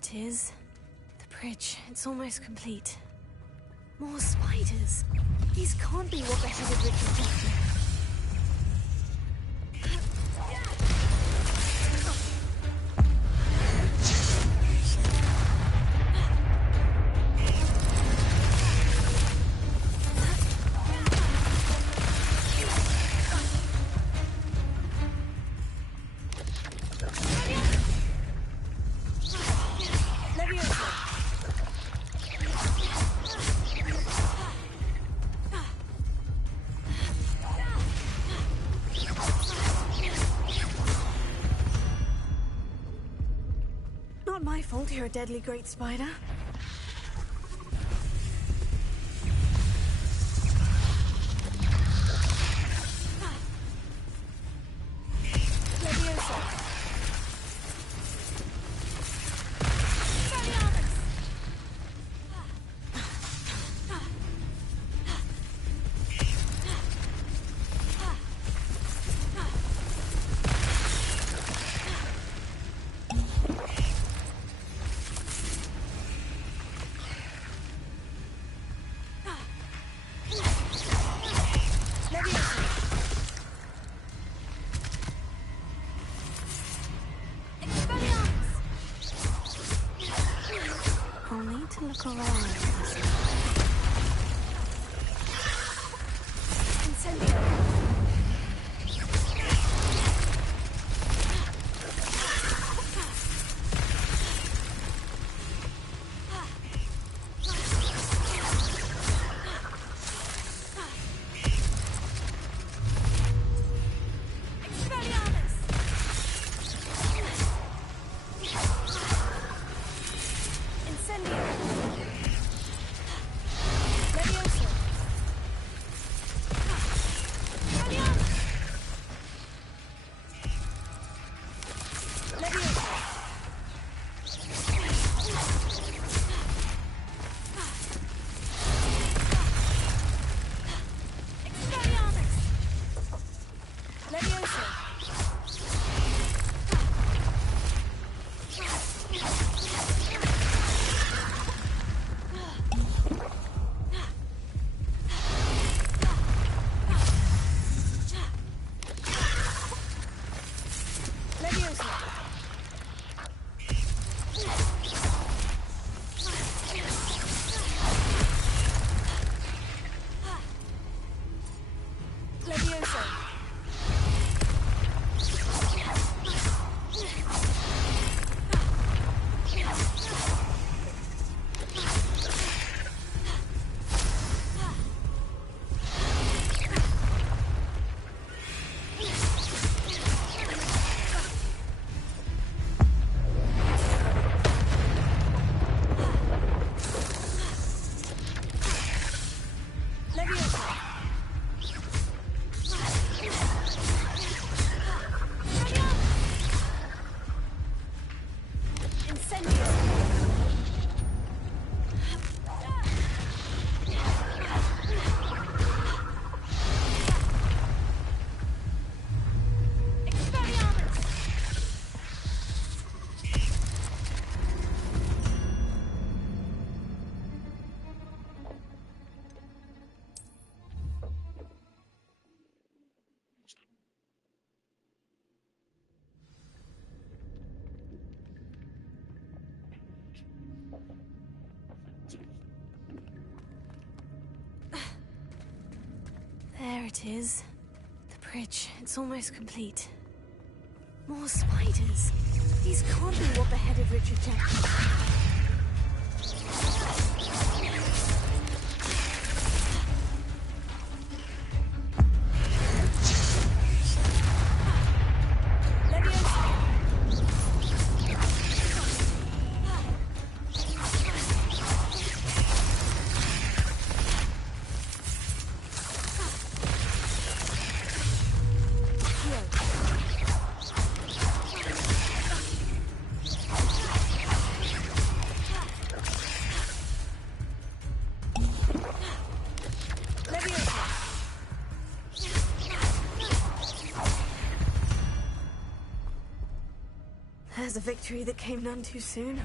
it is. The bridge, it's almost complete. More spiders. These can't be what beheaded Richard Jackson. Not my fault you're a deadly great spider. Look around. Incendio. There it is. The bridge, it's almost complete. More spiders. These can't be what beheaded Richard Jackson. There's a victory that came none too soon.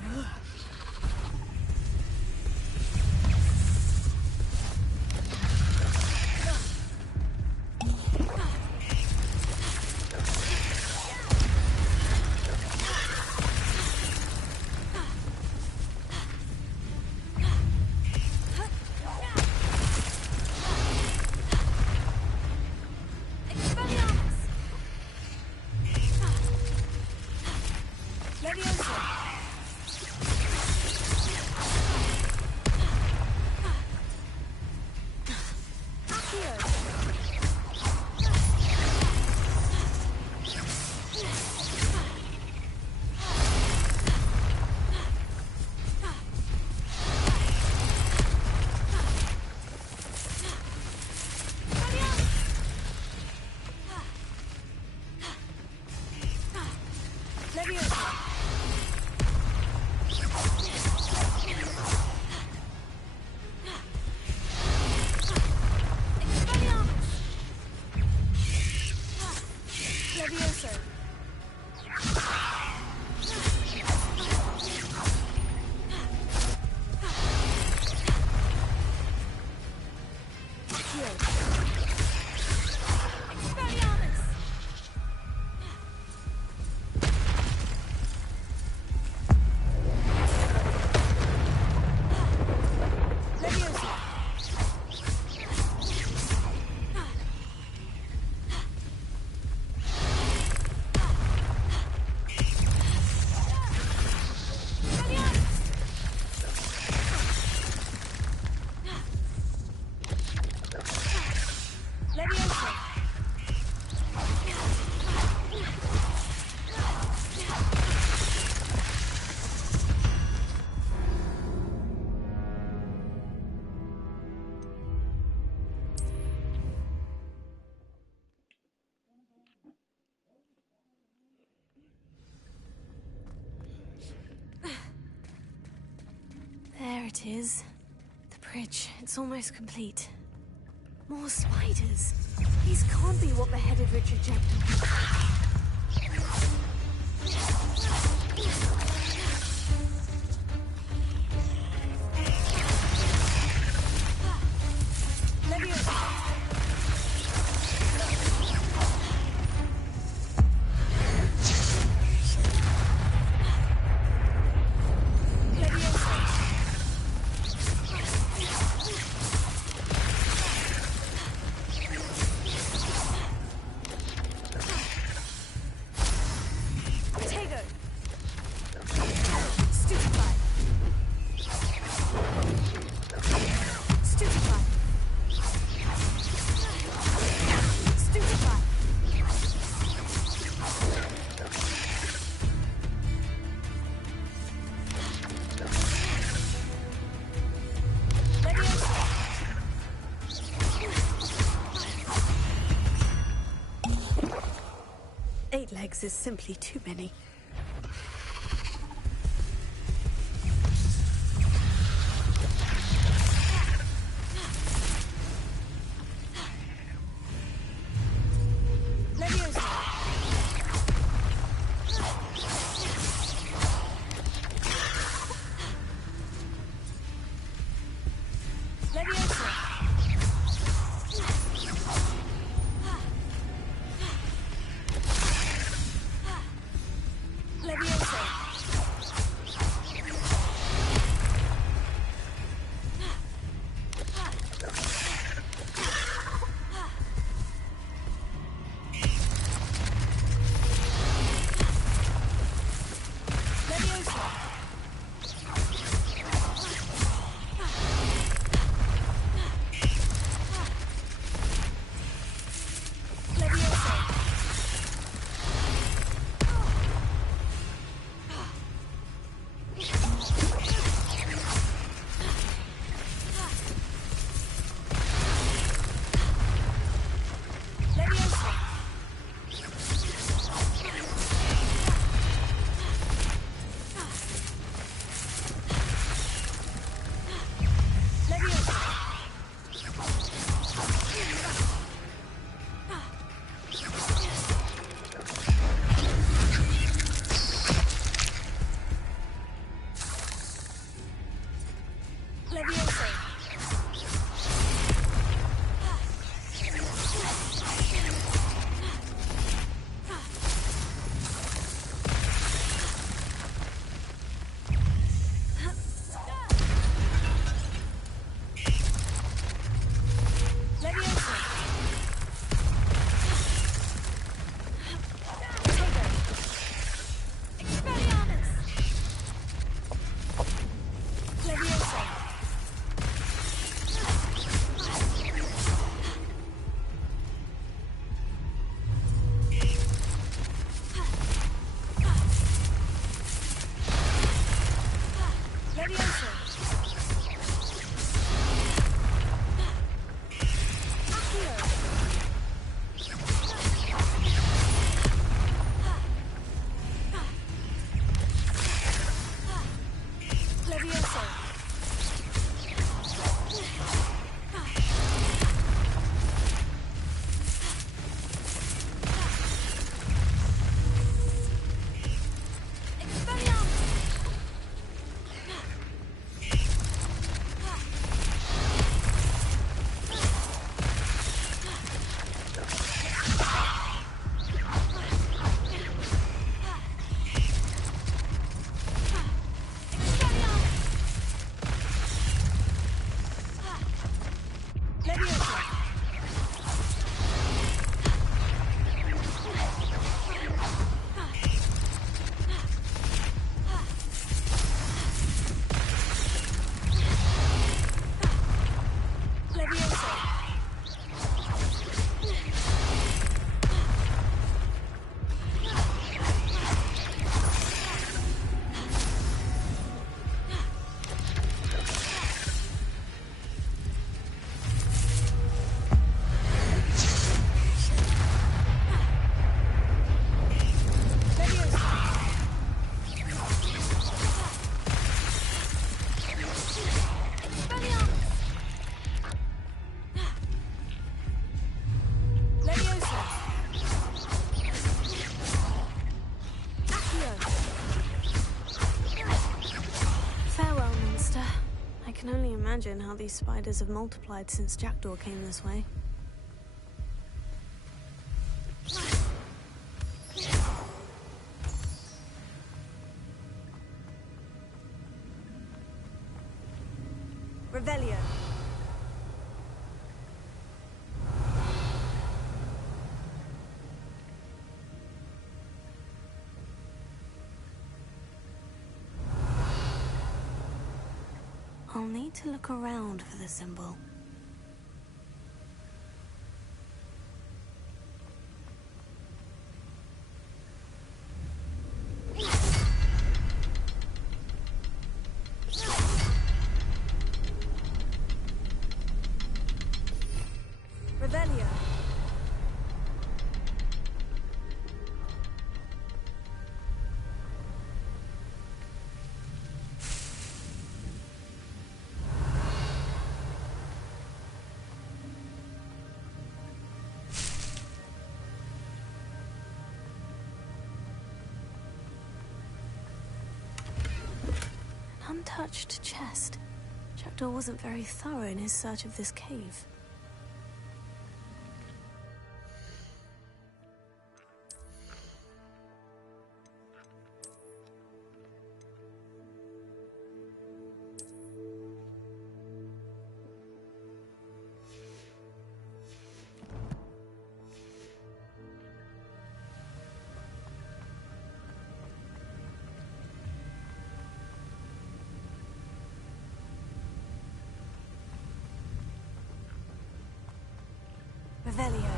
There it is. The bridge. It's almost complete. More spiders. These can't be what beheaded Richard Jekyll. Legs is simply too many. can only imagine how these spiders have multiplied since Jackdaw came this way. Revelio. I'll need to look around for the symbol. Revelio. Untouched chest. Jackdaw wasn't very thorough in his search of this cave. Revelio.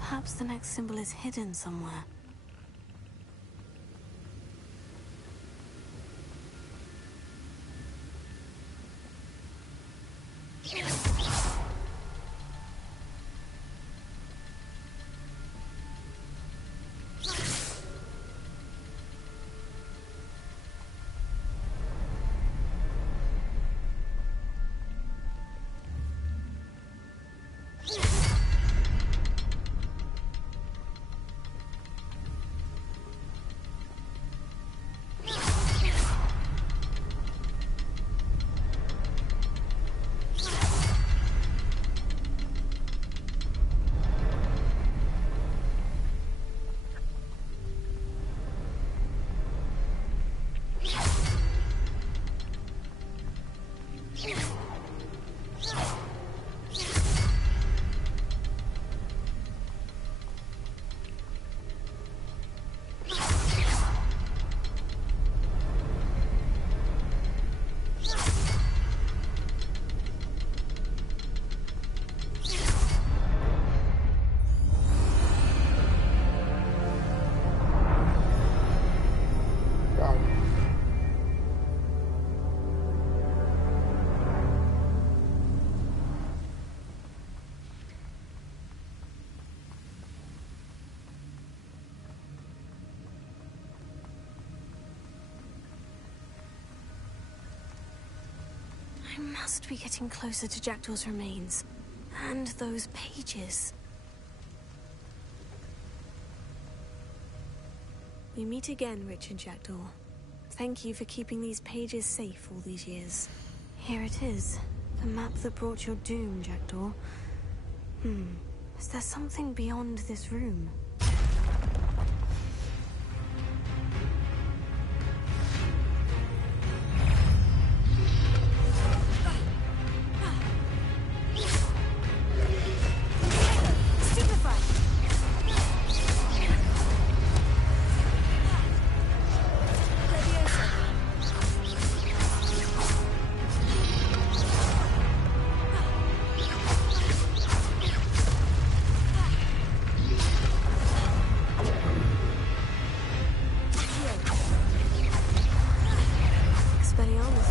Perhaps the next symbol is hidden somewhere. I must be getting closer to Jackdaw's remains. And those pages. We meet again, Richard Jackdaw. Thank you for keeping these pages safe all these years. Here it is. The map that brought your doom, Jackdaw. Is there something beyond this room? Expelliarmus!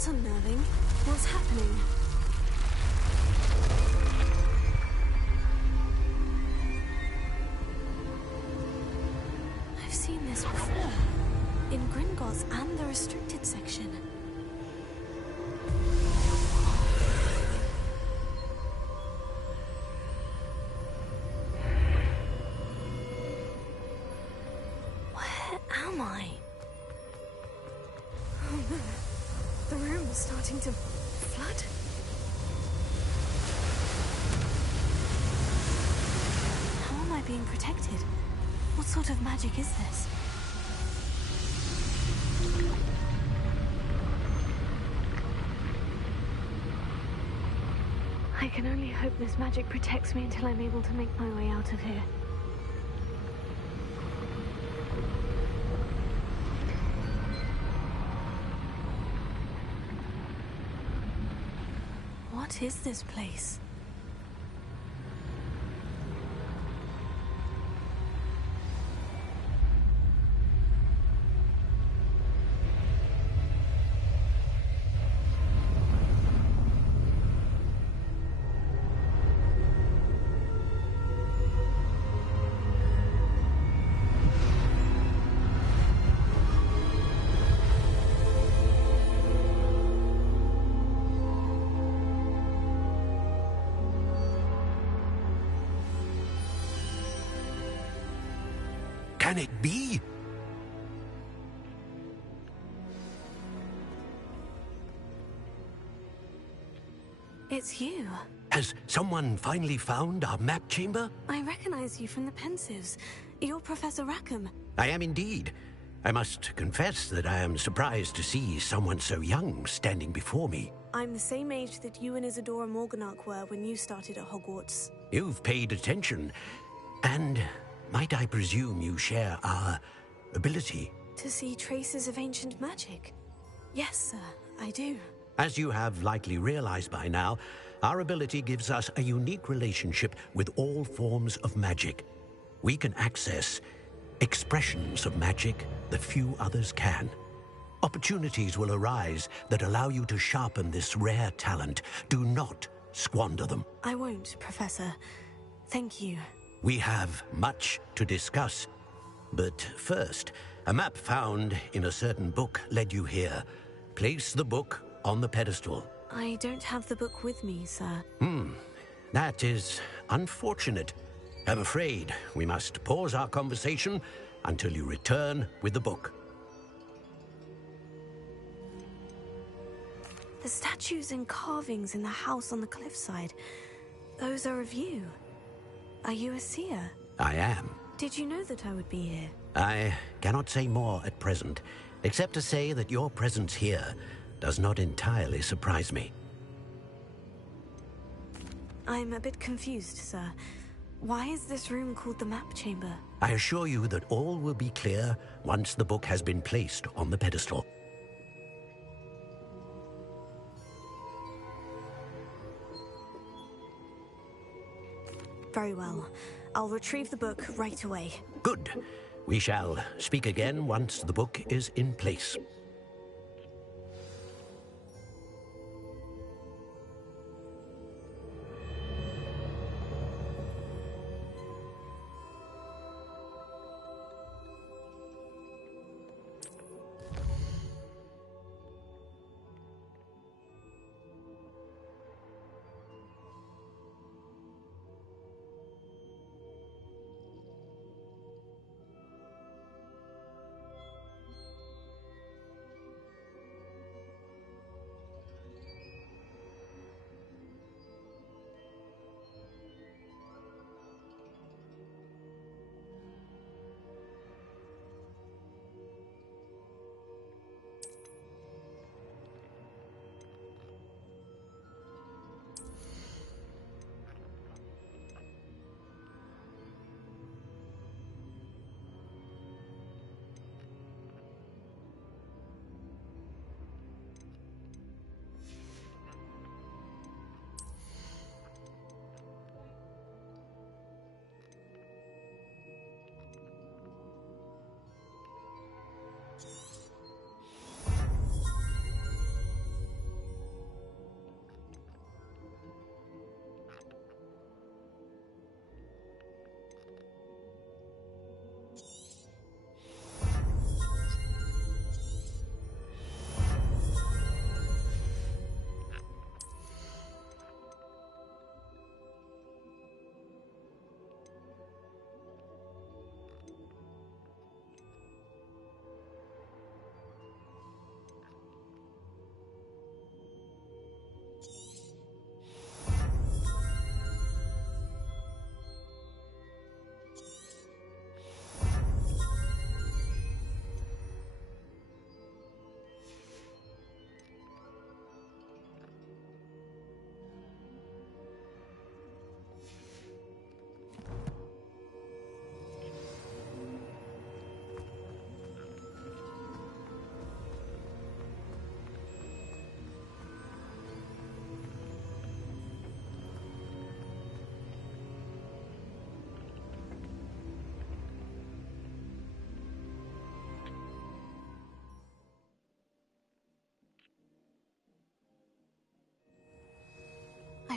That's unnerving. What's happening? I've seen this before. In Gringotts and the restricted section. Where am I? Oh no. The room's starting to flood. How am I being protected? What sort of magic is this? I can only hope this magic protects me until I'm able to make my way out of here. What is this place? Can it be? It's you. Has someone finally found our map chamber? I recognize you from the Pensives. You're Professor Rackham. I am indeed. I must confess that I am surprised to see someone so young standing before me. I'm the same age that you and Isadora Morganach were when you started at Hogwarts. You've paid attention. And might I presume you share our ability? To see traces of ancient magic? Yes, sir, I do. As you have likely realized by now, our ability gives us a unique relationship with all forms of magic. We can access expressions of magic that few others can. Opportunities will arise that allow you to sharpen this rare talent. Do not squander them. I won't, Professor. Thank you. We have much to discuss. But first, a map found in a certain book led you here. Place the book on the pedestal. I don't have the book with me, sir. That is unfortunate. I'm afraid we must pause our conversation until you return with the book. The statues and carvings in the house on the cliffside, those are of you. Are you a seer? I am. Did you know that I would be here? I cannot say more at present, except to say that your presence here does not entirely surprise me. I'm a bit confused, sir. Why is this room called the map chamber? I assure you that all will be clear once the book has been placed on the pedestal. Very well. I'll retrieve the book right away. Good. We shall speak again once the book is in place.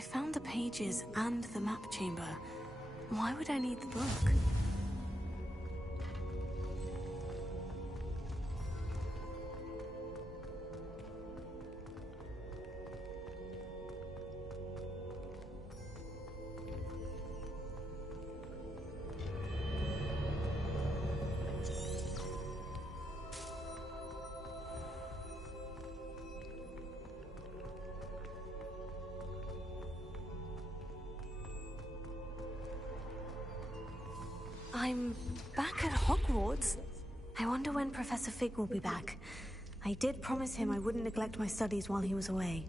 found the pages and the map chamber. Why would I need the book? I'm back at Hogwarts. I wonder when Professor Fig will be back. I did promise him I wouldn't neglect my studies while he was away.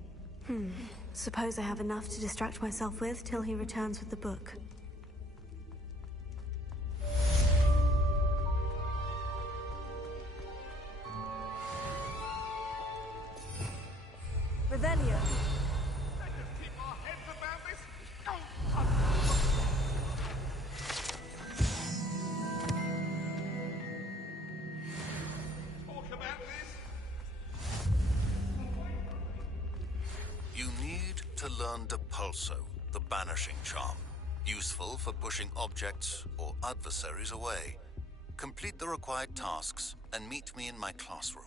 Suppose I have enough to distract myself with till he returns with the book. Revelio. You need to learn Depulso, the banishing charm. Useful for pushing objects or adversaries away. Complete the required tasks and meet me in my classroom.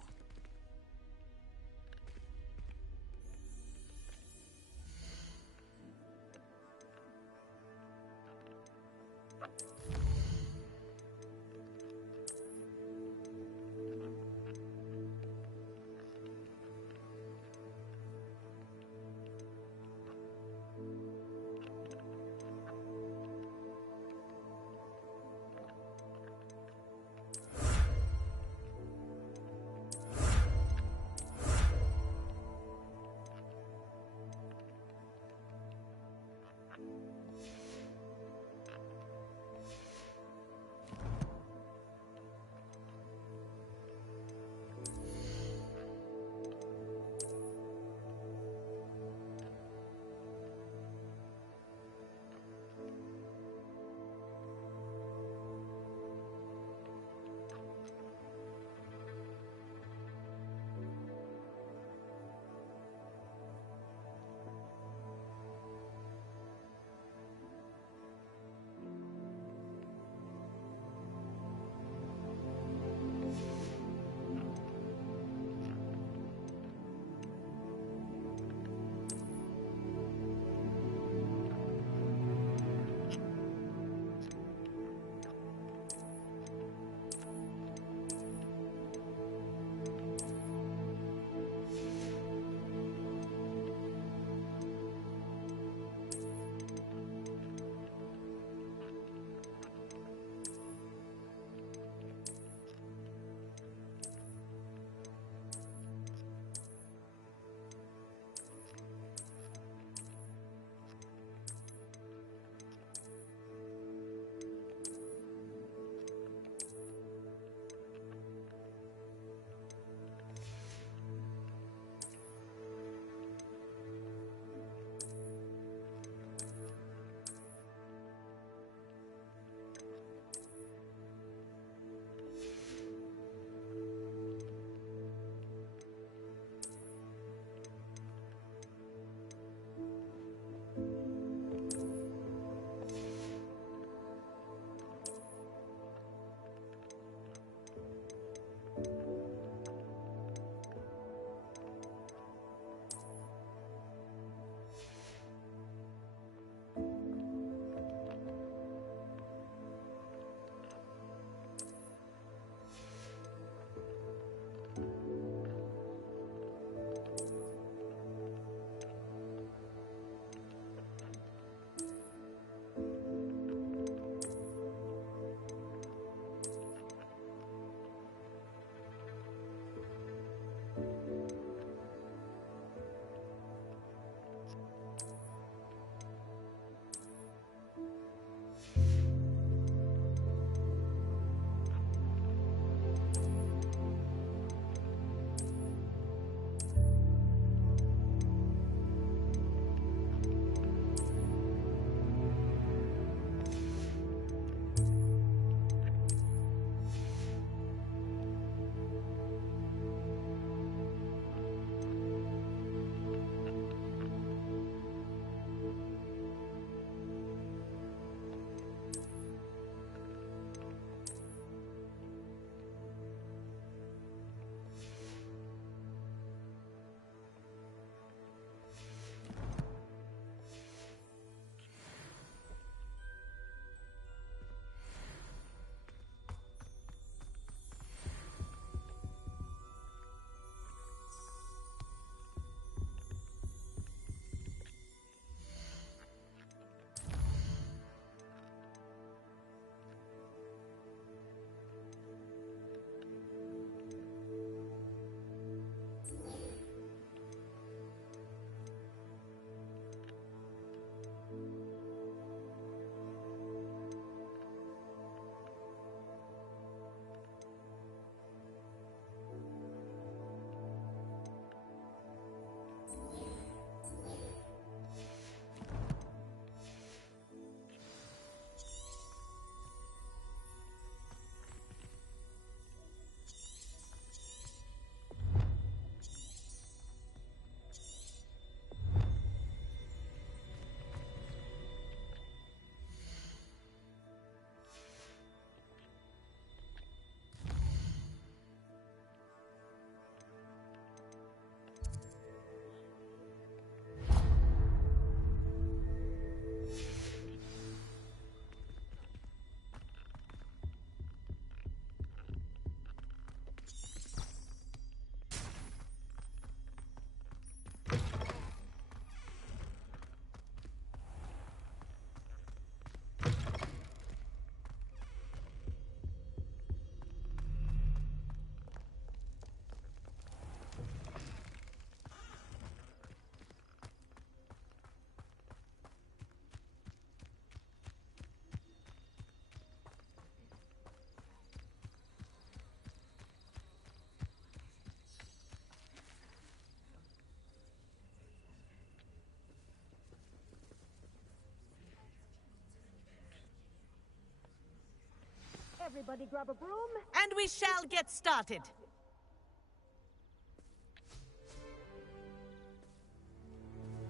Everybody grab a broom. And we shall get started.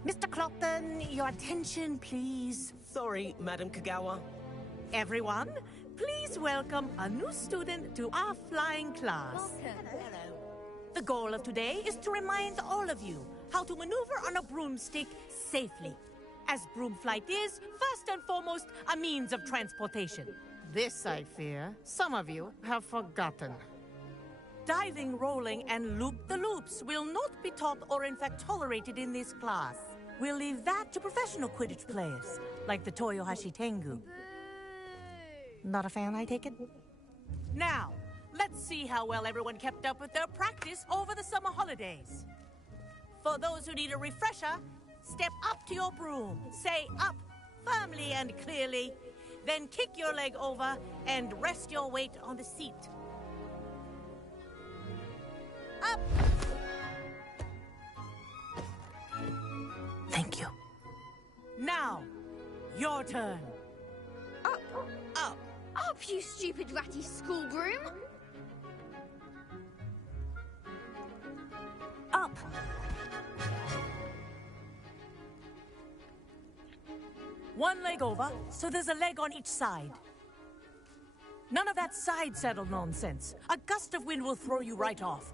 Mr. Clopton, your attention, please. Sorry, Madam Kagawa. Everyone, please welcome a new student to our flying class. Hello. The goal of today is to remind all of you how to maneuver on a broomstick safely. As broom flight is, first and foremost, a means of transportation. This, I fear, some of you have forgotten. Diving, rolling, and loop-the-loops will not be taught or in fact tolerated in this class. We'll leave that to professional Quidditch players, like the Toyohashi Tengu. Not a fan, I take it? Now, let's see how well everyone kept up with their practice over the summer holidays. For those who need a refresher, step up to your broom, say up firmly and clearly, then kick your leg over and rest your weight on the seat. Up! Thank you. Now, your turn. Up! Up! Up, you stupid ratty school broom! Up! One leg over, so there's a leg on each side. None of that side saddle nonsense. A gust of wind will throw you right off.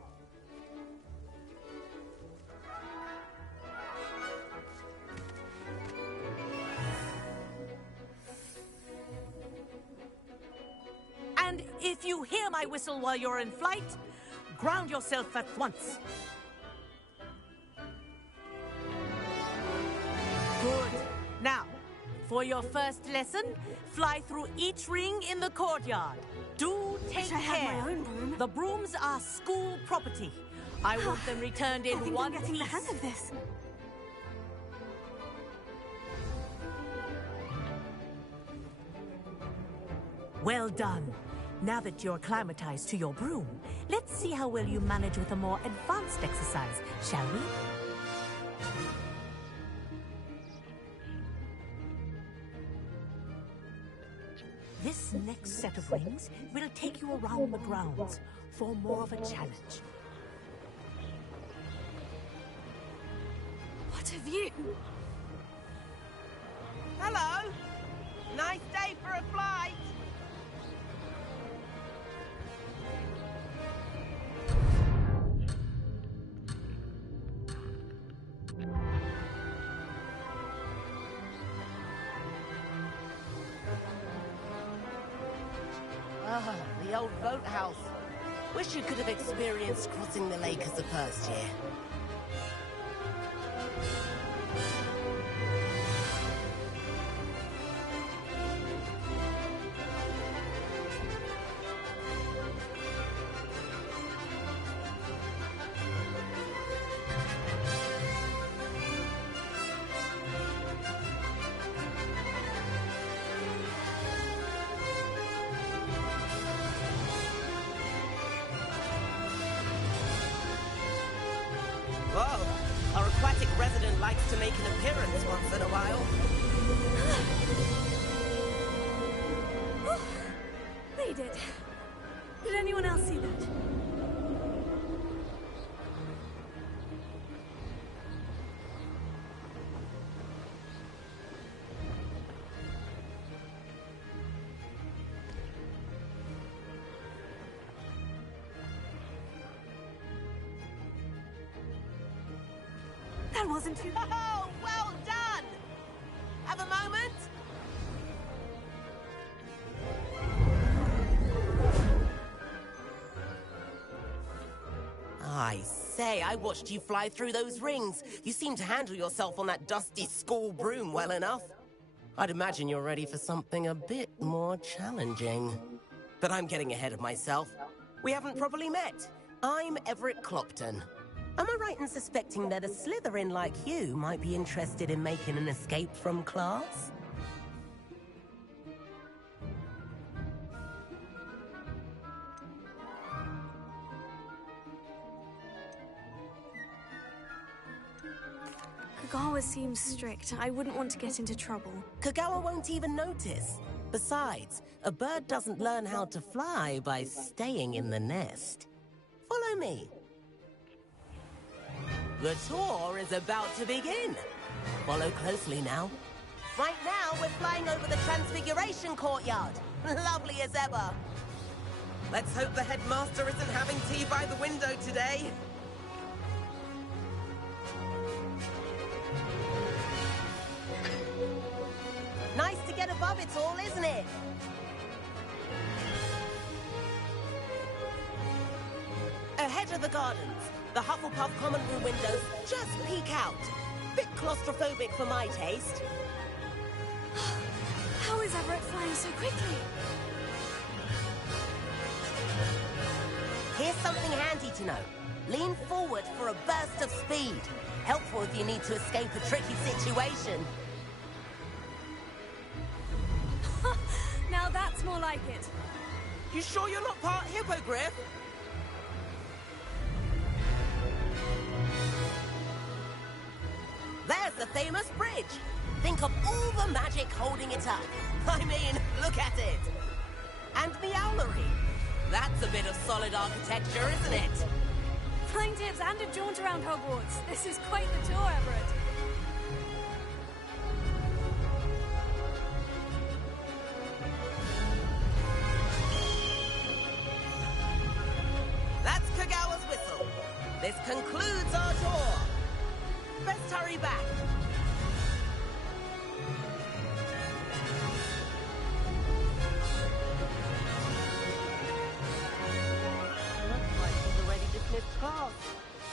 And if you hear my whistle while you're in flight, ground yourself at once. Good. Now, for your first lesson, fly through each ring in the courtyard. Do take I had care. my own broom. The brooms are school property. I want them returned in I think one I'm getting the piece. hang of this. Well done. Now that you're acclimatized to your broom, let's see how well you manage with a more advanced exercise, shall we? This next set of rings will take you around the grounds for more of a challenge. What have you? Hello. Nice day for a flight. Ah, the old boathouse. Wish you could have experienced crossing the lake as the first year. Whoa! Our aquatic resident likes to make an appearance once in a while. They did. Did anyone else see that? That wasn't too bad. Oh, well done! Have a moment? I say, I watched you fly through those rings. You seem to handle yourself on that dusty school broom well enough. I'd imagine you're ready for something a bit more challenging. But I'm getting ahead of myself. We haven't properly met. I'm Everett Clopton. Am I right in suspecting that a Slytherin like you might be interested in making an escape from class? Kagawa seems strict. I wouldn't want to get into trouble. Kagawa won't even notice. Besides, a bird doesn't learn how to fly by staying in the nest. Follow me. The tour is about to begin. Follow closely now. Right now, we're flying over the Transfiguration Courtyard. Lovely as ever. Let's hope the headmaster isn't having tea by the window today. Nice to get above it all, isn't it? Ahead of the gardens, the Hufflepuff common room windows just peek out. Bit claustrophobic for my taste. How is Everett flying so quickly? Here's something handy to know. Lean forward for a burst of speed. Helpful if you need to escape a tricky situation. Now that's more like it. You sure you're not part hippogriff? There's the famous bridge. Think of all the magic holding it up. I mean, look at it. And the owlery. That's a bit of solid architecture, isn't it? Flying tips and a jaunt around Hogwarts. This is quite the tour, Everett. That's Kagawa's whistle. This concludes our tour. Best hurry back. Looks like we've already dismissed class.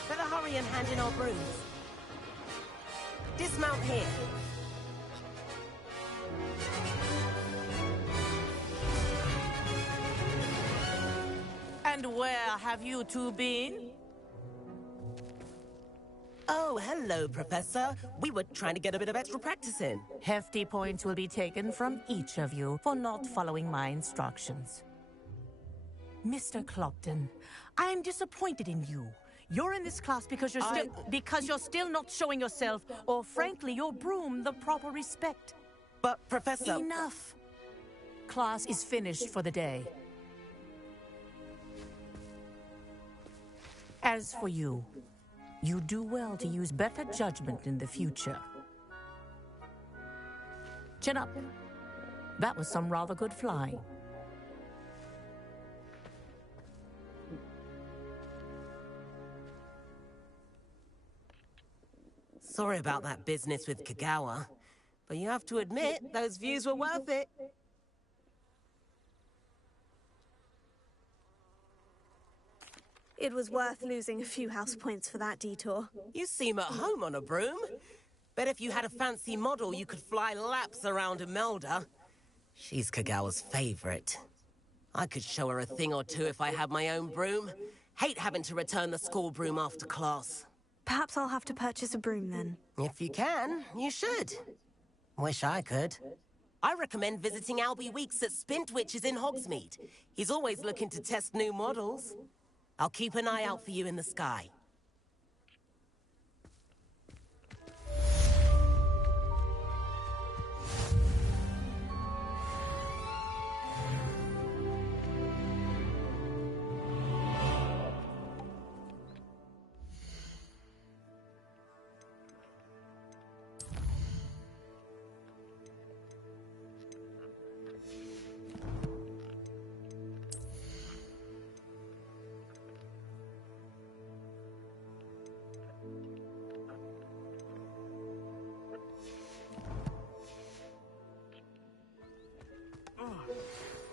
Better hurry and hand in our brooms. Dismount here. And where have you two been? Oh, hello, Professor. We were trying to get a bit of extra practice in. Hefty points will be taken from each of you for not following my instructions. Mr. Clopton, I am disappointed in you. You're in this class because you're still not showing yourself, or frankly, your broom the proper respect. But, Professor... Enough. Class is finished for the day. As for you, you do well to use better judgment in the future. Chin up. That was some rather good flying. Sorry about that business with Kagawa, but you have to admit, those views were worth it. It was worth losing a few house points for that detour. You seem at home on a broom. Bet if you had a fancy model, you could fly laps around Imelda. She's Kagawa's favorite. I could show her a thing or two if I had my own broom. Hate having to return the school broom after class. Perhaps I'll have to purchase a broom then. If you can, you should. Wish I could. I recommend visiting Albie Weeks at Spintwitches in Hogsmeade. He's always looking to test new models. I'll keep an eye out for you in the sky.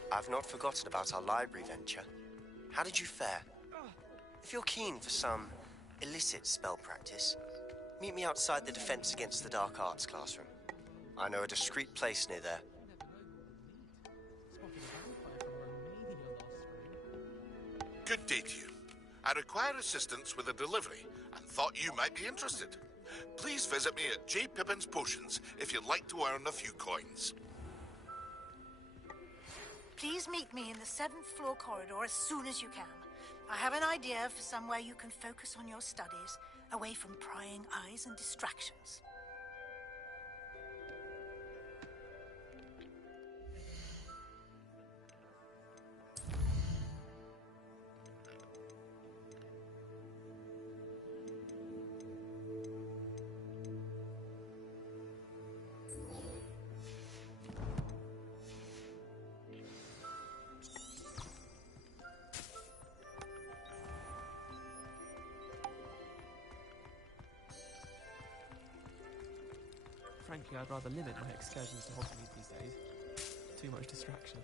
I've not forgotten about our library venture. How did you fare? If you're keen for some illicit spell practice, meet me outside the Defense Against the Dark Arts classroom. I know a discreet place near there. Good day to you. I require assistance with a delivery and thought you might be interested. Please visit me at J. Pippin's Potions if you'd like to earn a few coins. Please meet me in the 7th floor corridor as soon as you can. I have an idea for somewhere you can focus on your studies, away from prying eyes and distractions. frankly, I'd rather limit my excursions to Hogsmeade these days. Too much distraction.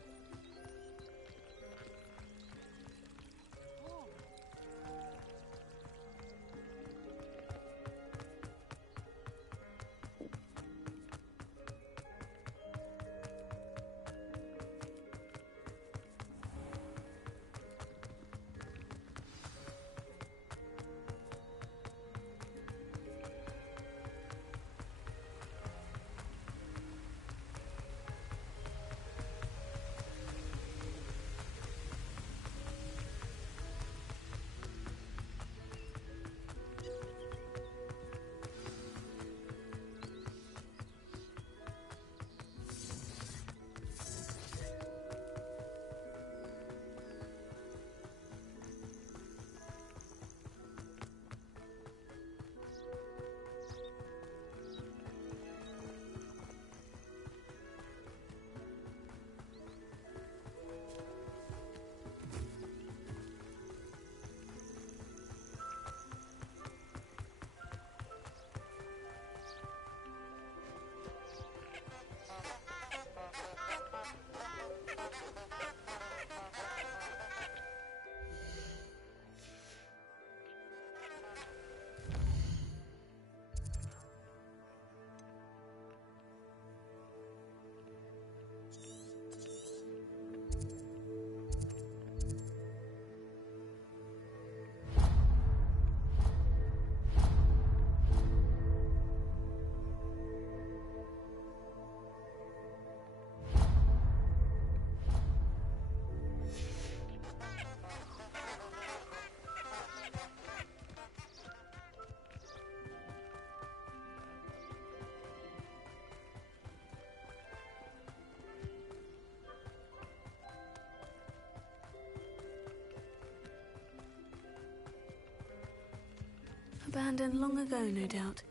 Abandoned long ago, no doubt.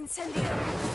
Incendio!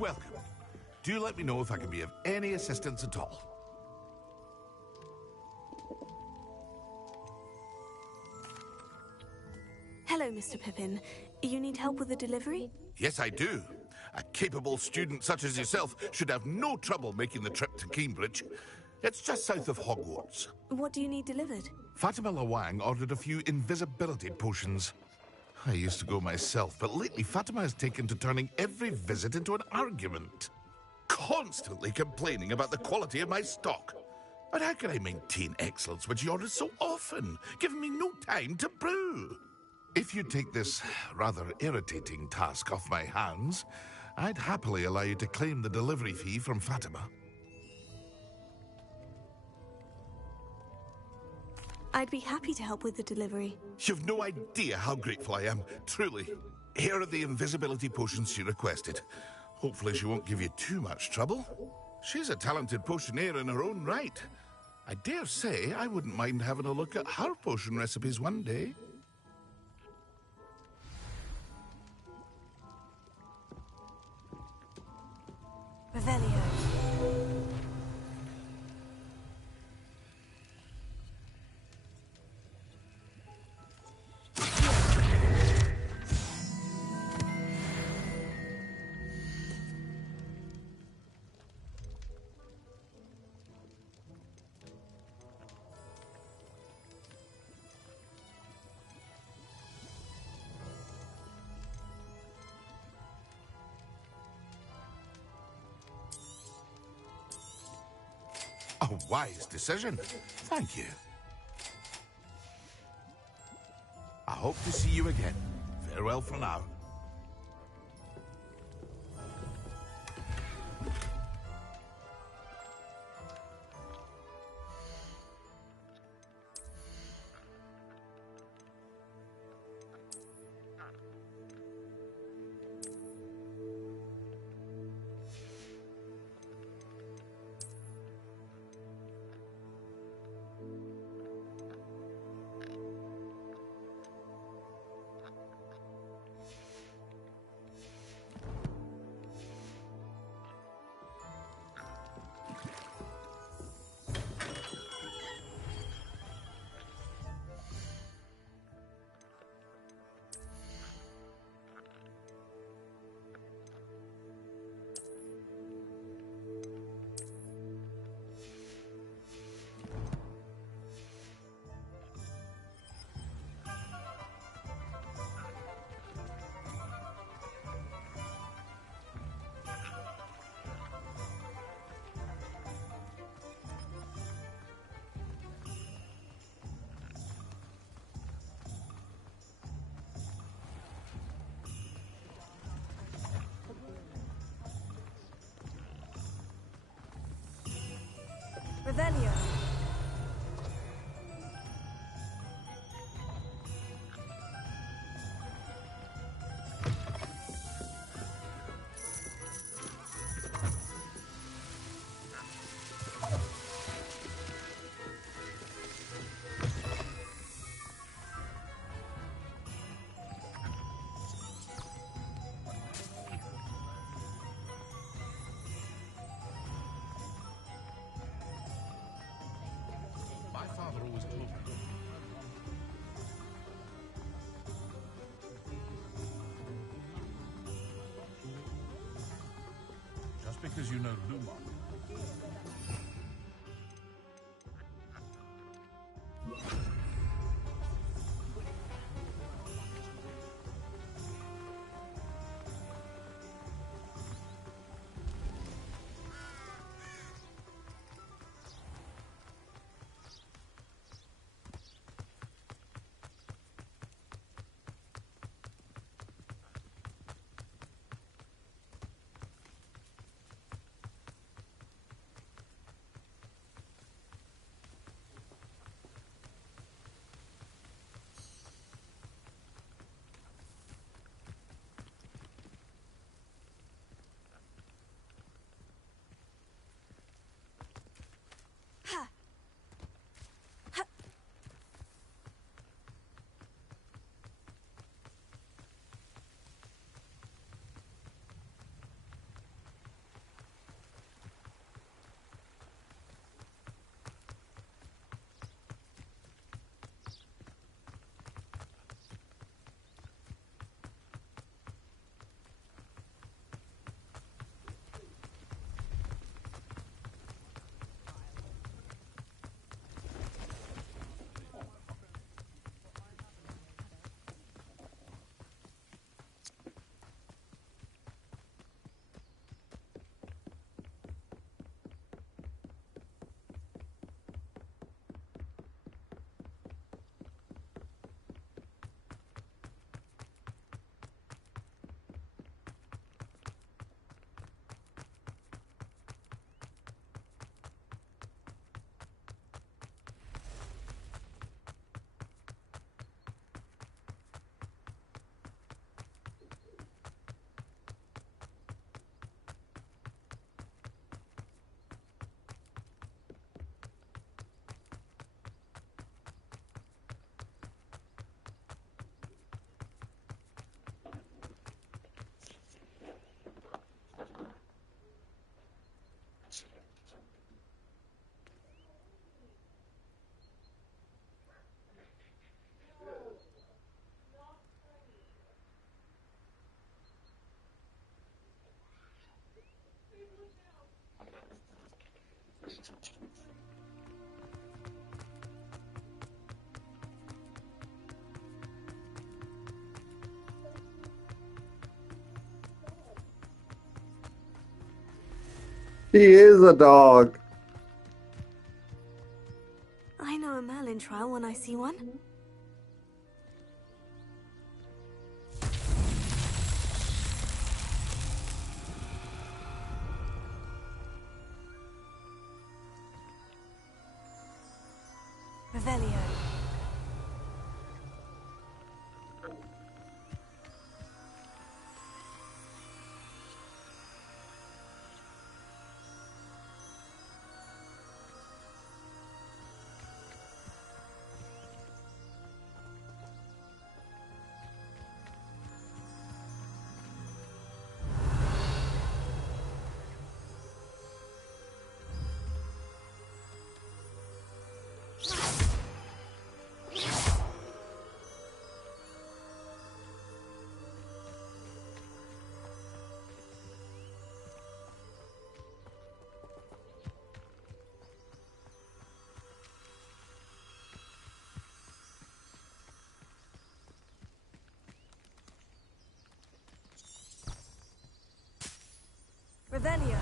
Welcome. Do let me know if I can be of any assistance at all. Hello, Mr. Pippin. You need help with the delivery? Yes, I do. A capable student such as yourself should have no trouble making the trip to Cambridge. It's just south of Hogwarts. What do you need delivered? Fatima Lawang ordered a few invisibility potions. I used to go myself, but lately Fatima has taken to turning every visit into an argument. Constantly complaining about the quality of my stock. But how can I maintain excellence when she orders so often, giving me no time to brew? If you take this rather irritating task off my hands, I'd happily allow you to claim the delivery fee from Fatima. I'd be happy to help with the delivery. You've no idea how grateful I am, truly. Here are the invisibility potions she requested. Hopefully she won't give you too much trouble. She's a talented potioneer in her own right. I dare say I wouldn't mind having a look at her potion recipes one day. Revelio. A wise decision. Thank you. I hope to see you again. Farewell for now. Revelio. My father always told me. Just because you know Luma. He is a dog. I know a Merlin trial when I see one. Revelio. Revelio.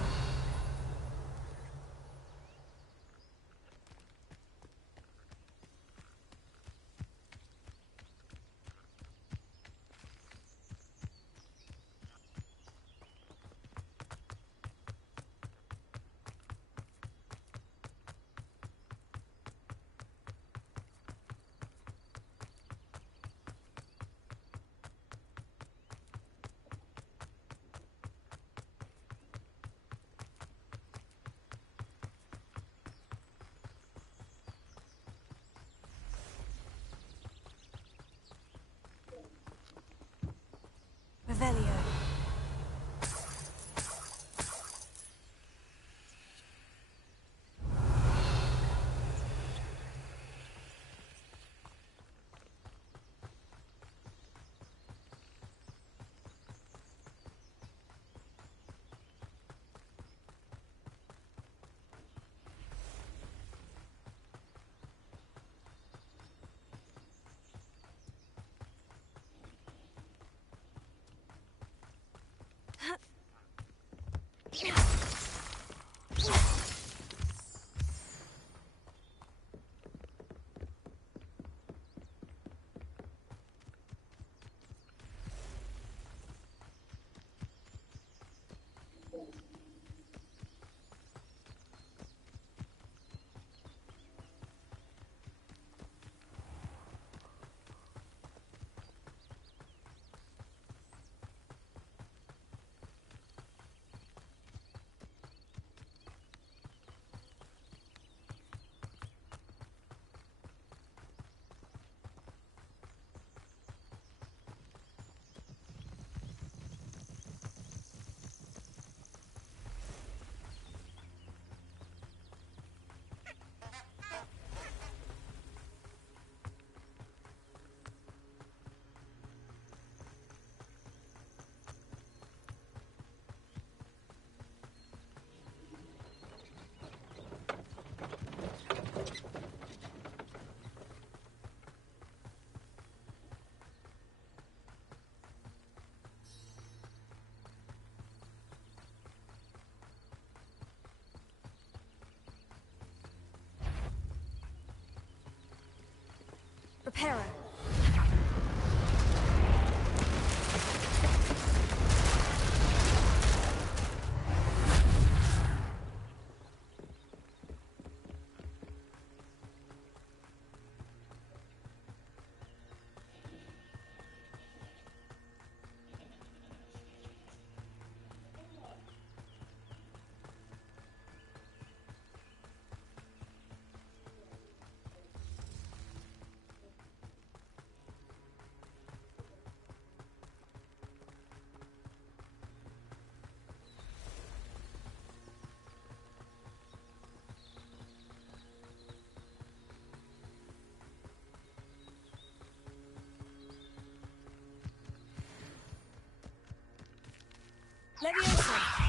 Revelio. Reparo. Leviosa.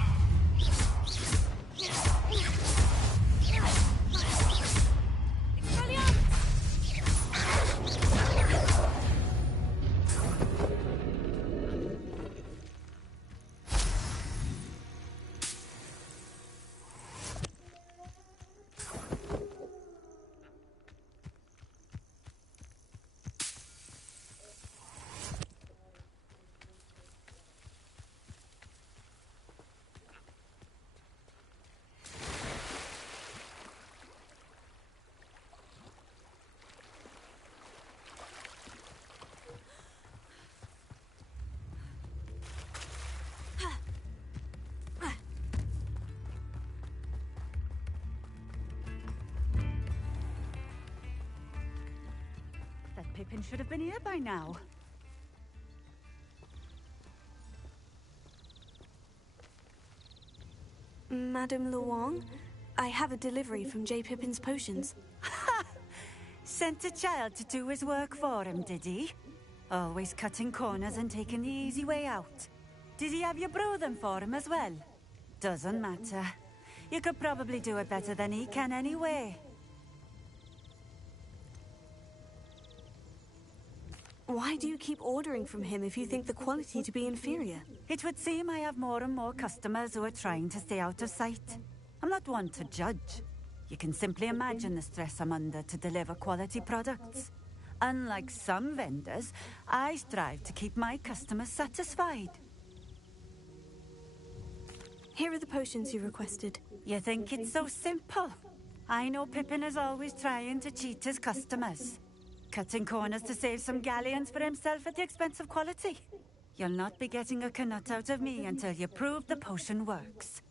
Pippin should have been here by now. Madame Luong, I have a delivery from J. Pippin's potions. Ha! Sent a child to do his work for him, did he? Always cutting corners and taking the easy way out. Did he have you brew them for him as well? Doesn't matter. You could probably do it better than he can anyway. Why do you keep ordering from him if you think the quality to be inferior? It would seem I have more and more customers who are trying to stay out of sight. I'm not one to judge. You can simply imagine the stress I'm under to deliver quality products. Unlike some vendors, I strive to keep my customers satisfied. Here are the potions you requested. You think it's so simple? I know Pippin is always trying to cheat his customers. Cutting corners to save some galleons for himself at the expense of quality. You'll not be getting a canut out of me until you prove the potion works.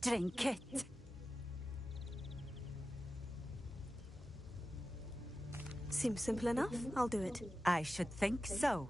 Drink it. Seems simple enough. I'll do it. I should think so.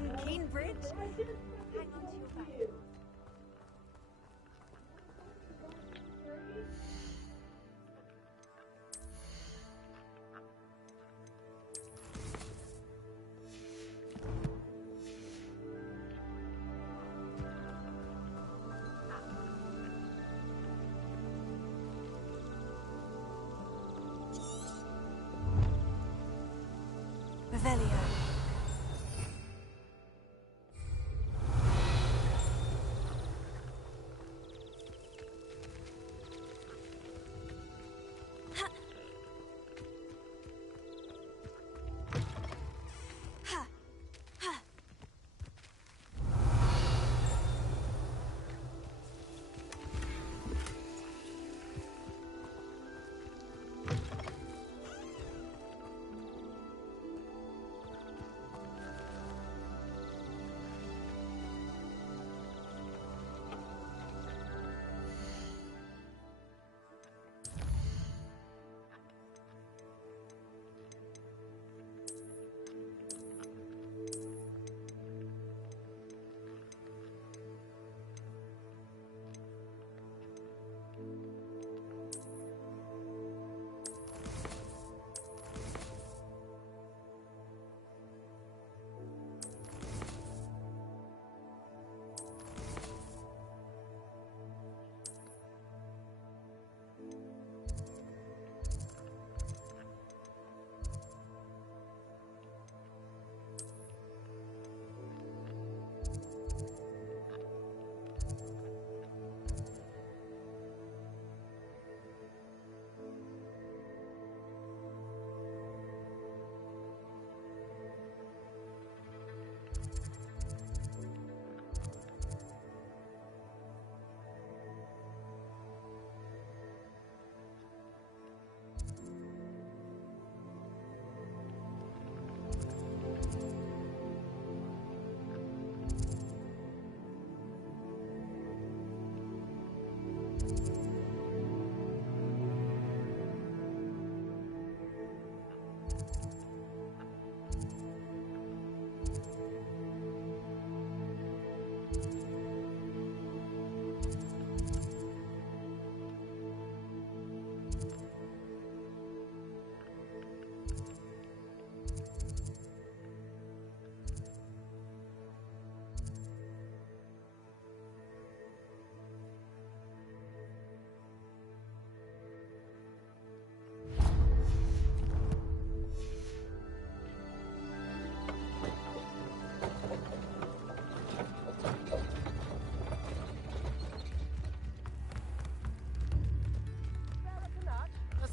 on Cambridge. Hang on to your back. Revelio.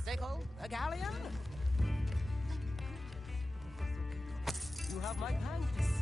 sickle, a galleon? You have my thanks.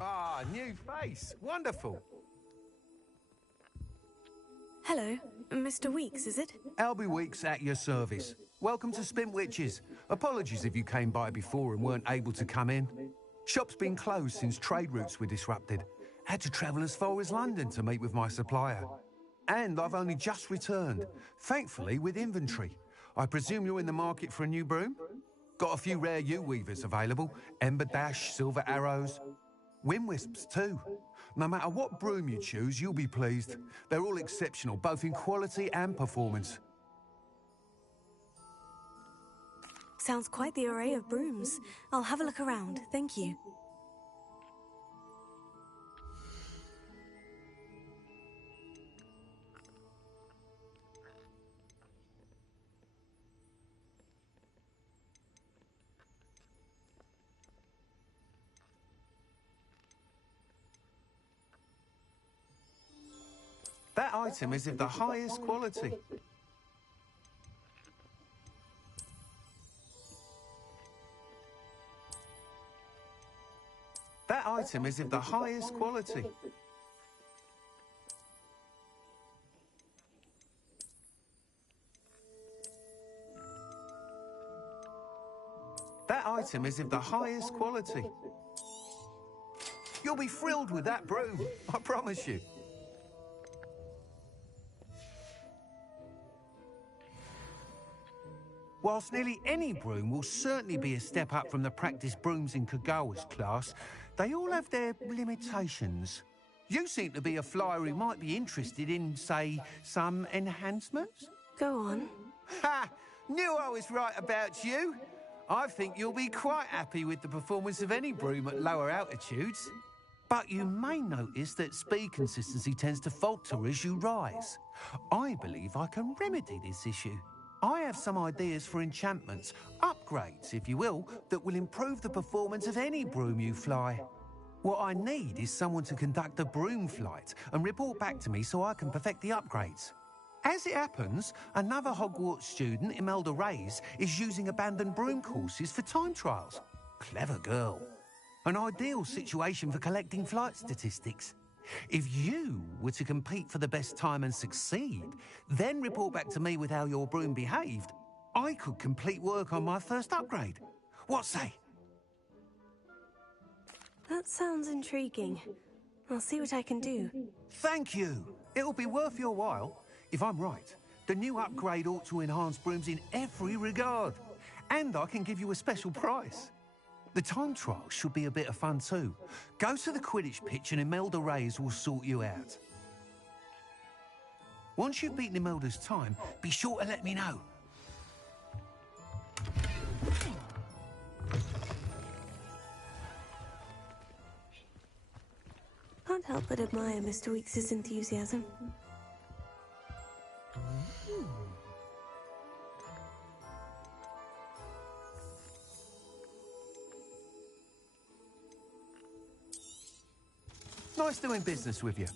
Ah, new face. Wonderful. Hello, Mr. Weeks, is it? Albie Weeks at your service. Welcome to Spintwitches. Apologies if you came by before and weren't able to come in. Shop's been closed since trade routes were disrupted. Had to travel as far as London to meet with my supplier. And I've only just returned, thankfully with inventory. I presume you're in the market for a new broom? Got a few rare U-weavers available. Ember Dash, Silver Arrows. Wind Wisps too. No matter what broom you choose, you'll be pleased. They're all exceptional, both in quality and performance. Sounds quite the array of brooms. I'll have a look around, thank you. That item is of the highest quality. That item is of the highest quality. That item is of the highest quality. You'll be thrilled with that broom, I promise you. Whilst nearly any broom will certainly be a step up from the practice brooms in Kagawa's class, they all have their limitations. You seem to be a flyer who might be interested in, say, some enhancements? Go on. Ha! Knew I was right about you. I think you'll be quite happy with the performance of any broom at lower altitudes. But you may notice that speed consistency tends to falter as you rise. I believe I can remedy this issue. I have some ideas for enchantments, upgrades, if you will, that will improve the performance of any broom you fly. What I need is someone to conduct a broom flight and report back to me so I can perfect the upgrades. As it happens, another Hogwarts student, Imelda Reyes, is using abandoned broom courses for time trials. Clever girl. An ideal situation for collecting flight statistics. If you were to compete for the best time and succeed, then report back to me with how your broom behaved, I could complete work on my first upgrade. What say? That sounds intriguing. I'll see what I can do. Thank you. It'll be worth your while. If I'm right, the new upgrade ought to enhance brooms in every regard. And I can give you a special price. The time trial should be a bit of fun too. Go to the Quidditch pitch and Imelda Reyes will sort you out. Once you've beaten Imelda's time, be sure to let me know. Can't help but admire Mr. Weeks' enthusiasm. Nice doing business with you.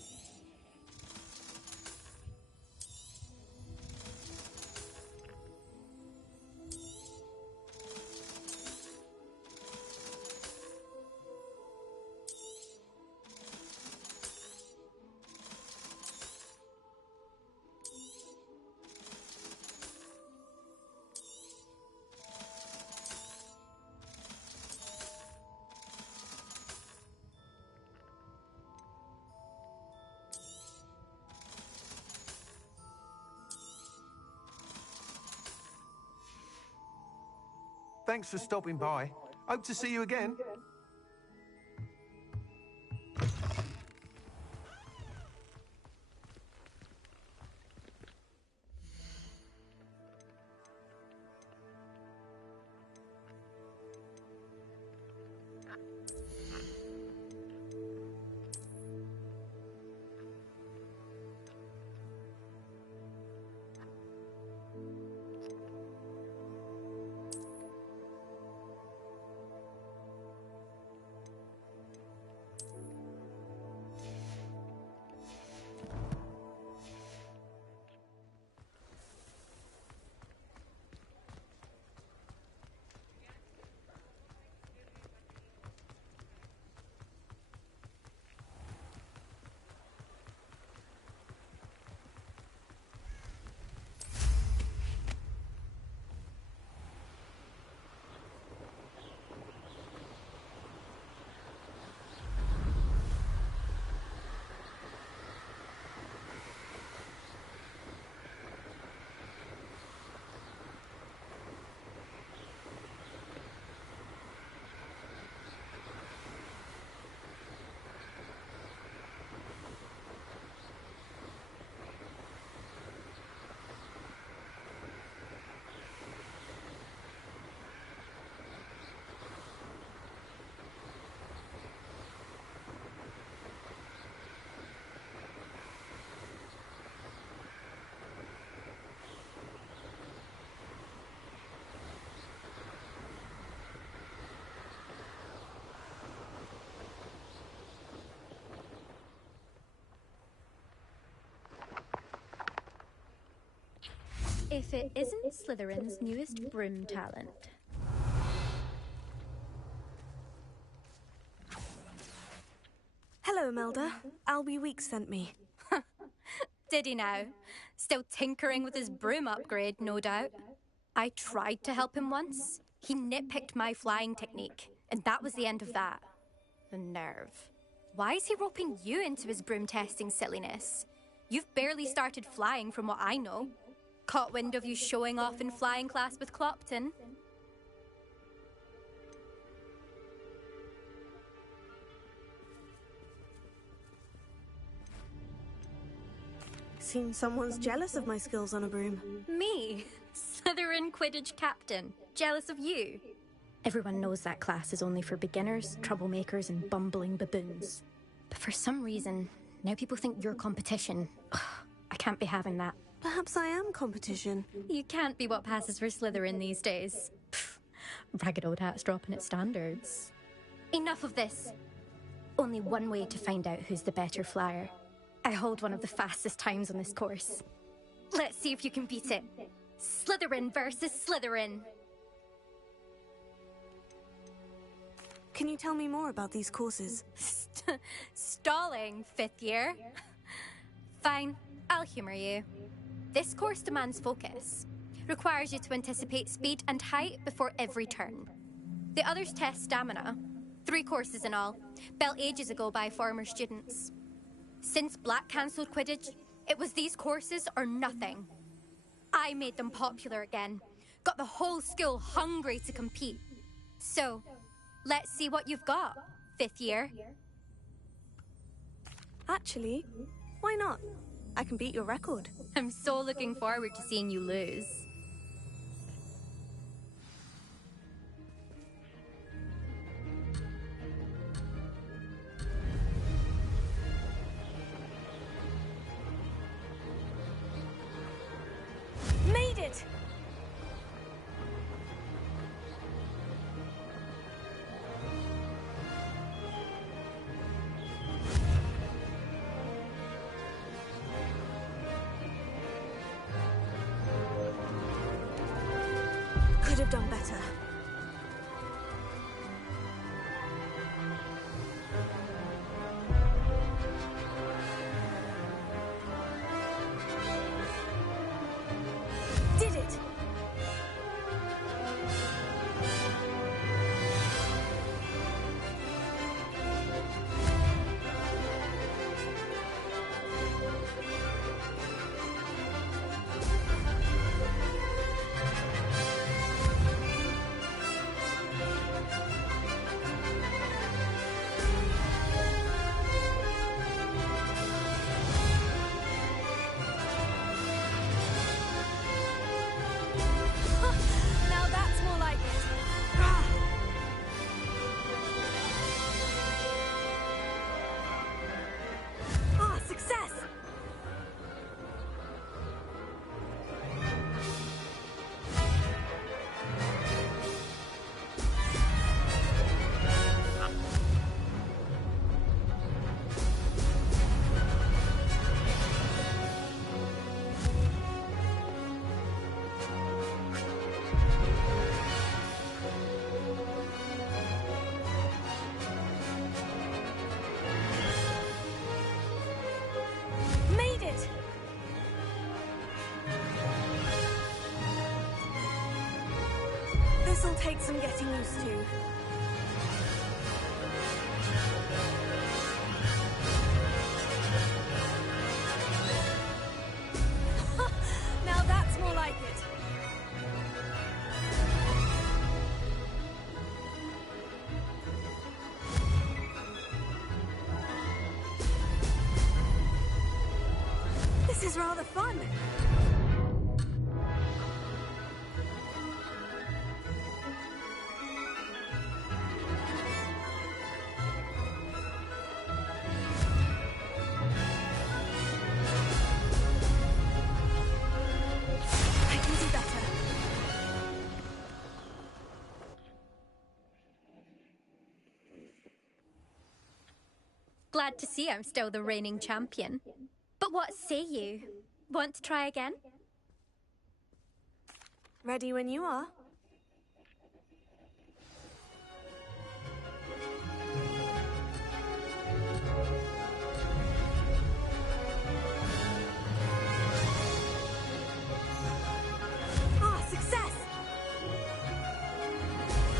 Thanks for stopping by. Hope to see you again. If it isn't Slytherin's newest broom talent. Hello, Imelda. Albie Weeks sent me. Did he now? Still tinkering with his broom upgrade, no doubt. I tried to help him once. He nitpicked my flying technique, and that was the end of that. The nerve. Why is he roping you into his broom testing silliness? You've barely started flying from what I know. Caught wind of you showing off in flying class with Clopton. Seems someone's jealous of my skills on a broom. Me? Slytherin Quidditch captain. Jealous of you? Everyone knows that class is only for beginners, troublemakers, and bumbling baboons. But for some reason, now people think you're competition. Ugh, I can't be having that. Perhaps I am competition. You can't be what passes for Slytherin these days. Pfft, ragged old hat's dropping its standards. Enough of this. Only one way to find out who's the better flyer. I hold one of the fastest times on this course. Let's see if you can beat it. Slytherin versus Slytherin. Can you tell me more about these courses? Stalling, 5th year? Fine, I'll humor you. This course demands focus. Requires you to anticipate speed and height before every turn. The others test stamina. 3 courses in all, built ages ago by former students. Since Black cancelled Quidditch, it was these courses or nothing. I made them popular again. Got the whole school hungry to compete. So, let's see what you've got, 5th year. Actually, why not? I can beat your record. I'm so looking forward to seeing you lose. Made it! Could have done better. Did it! Now that's more like it. Ah, success! Made it! This'll take some getting used to. Now that's more like it. This is rather fun. I can do better. Glad to see I'm still the reigning champion. But what say you? Want to try again? Ready when you are. Ah, success!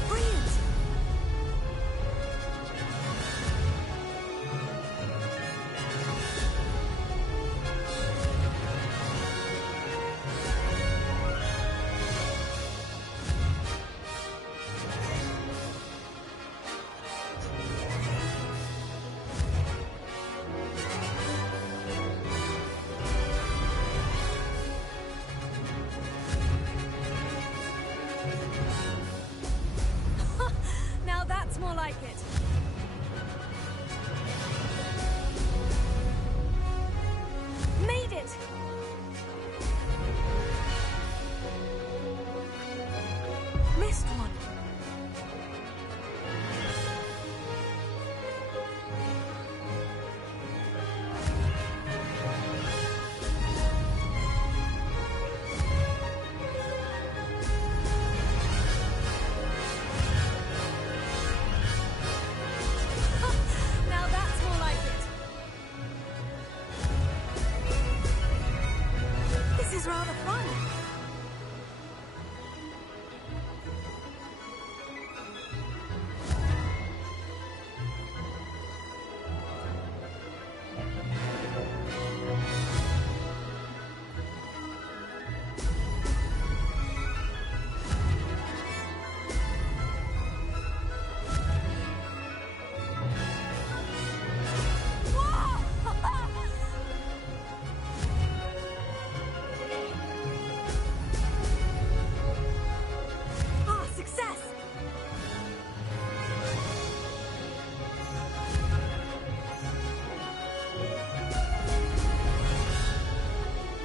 Brilliant! Now that's more like it. Made it! Missed one. Now that's more like it. This is rather fun. Ah, success!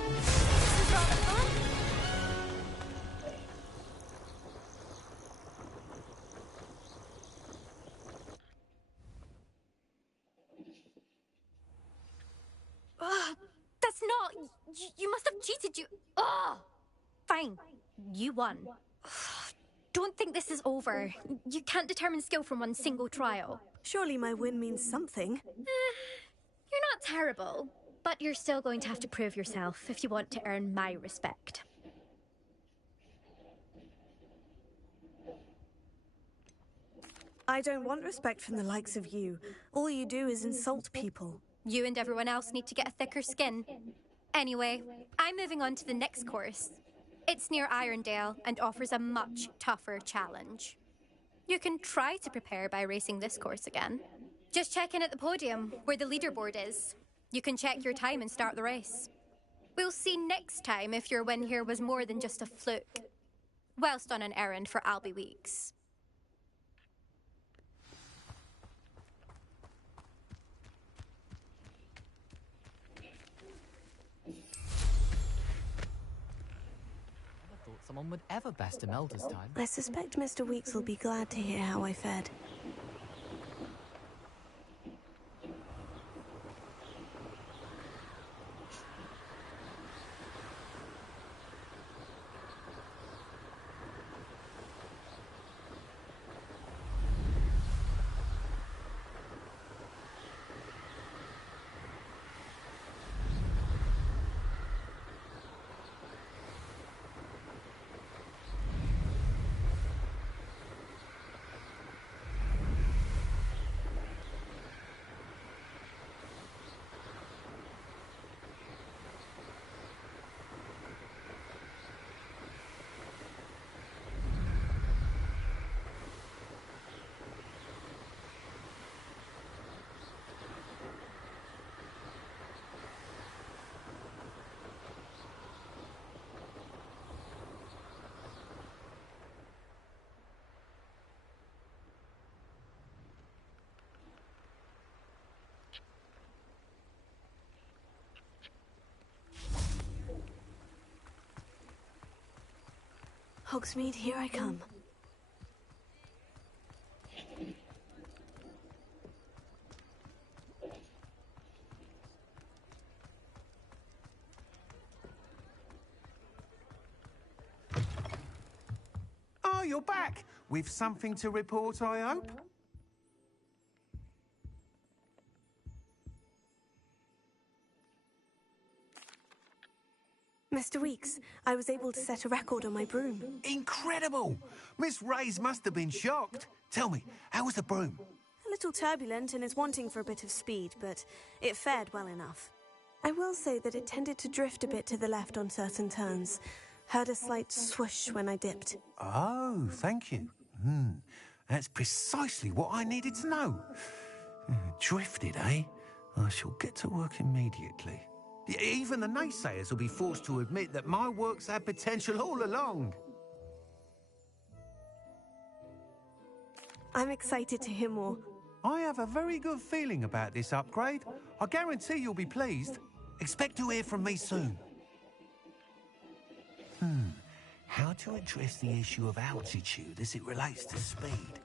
This is rather fun. That's not. You must have cheated. Ugh! Fine. You won. Don't think this is over. You can't determine skill from one single trial. Surely my win means something. You're not terrible, but you're still going to have to prove yourself if you want to earn my respect. I don't want respect from the likes of you. All you do is insult people. You and everyone else need to get a thicker skin. Anyway, I'm moving on to the next course. It's near Irondale and offers a much tougher challenge. You can try to prepare by racing this course again. Just check in at the podium, where the leaderboard is. You can check your time and start the race. We'll see next time if your win here was more than just a fluke. Whilst on an errand for Albie Weeks. Thought someone would ever best Imelda's time. I suspect Mr. Weeks will be glad to hear how I fared. Hogsmeade, here I come. you're back. With something to report, I hope? Mr. Weeks, I was able to set a record on my broom. Incredible! Miss Reyes must have been shocked. Tell me, how was the broom? A little turbulent and is wanting for a bit of speed, but it fared well enough. I will say that it tended to drift a bit to the left on certain turns. Heard a slight swoosh when I dipped. Oh, thank you. That's precisely what I needed to know. Drifted, eh? I shall get to work immediately. Even the naysayers will be forced to admit that my work's had potential all along. I'm excited to hear more. I have a very good feeling about this upgrade. I guarantee you'll be pleased. Expect to hear from me soon. How to address the issue of altitude as it relates to speed?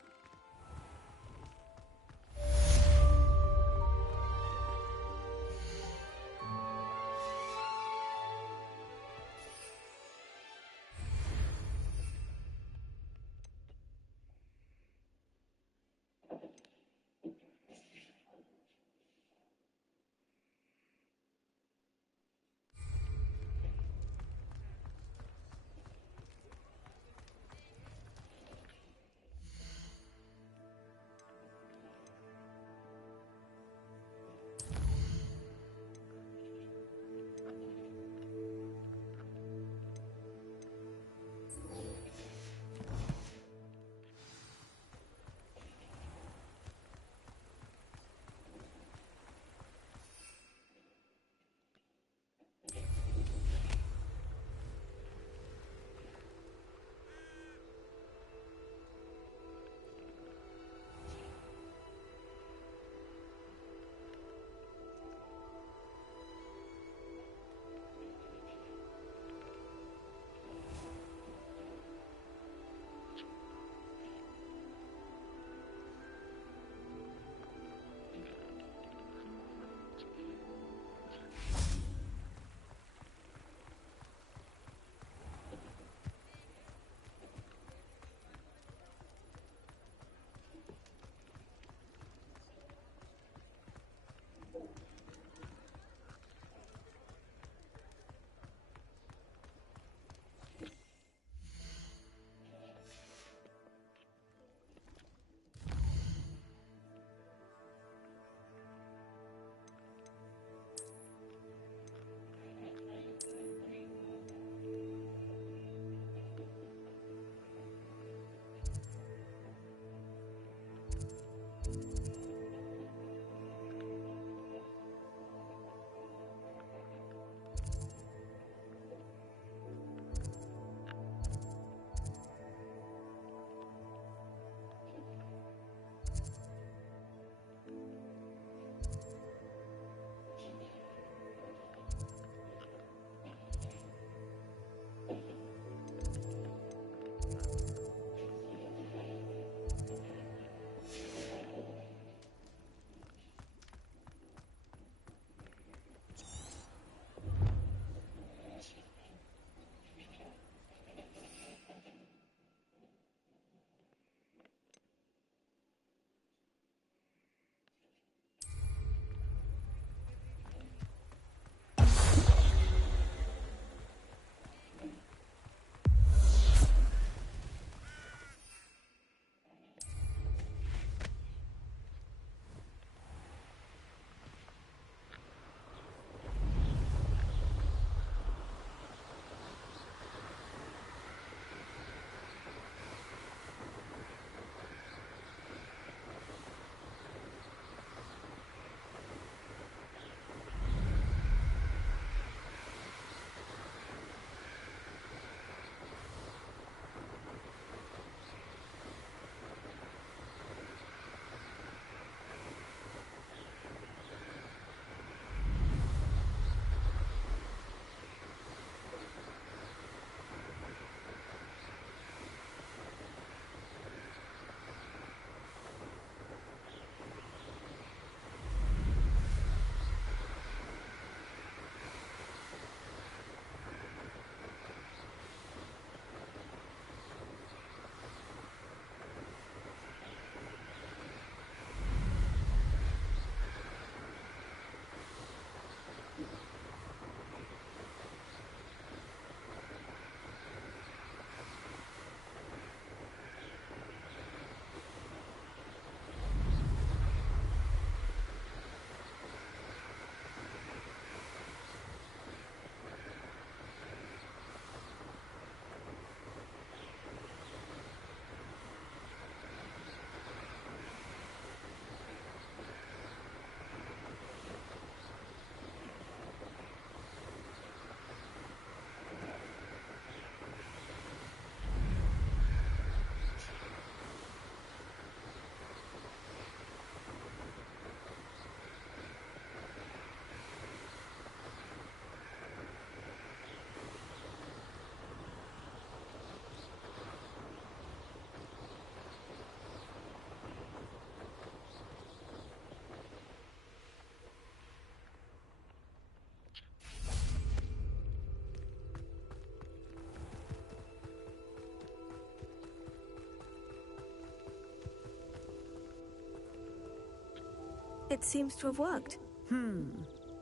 It seems to have worked.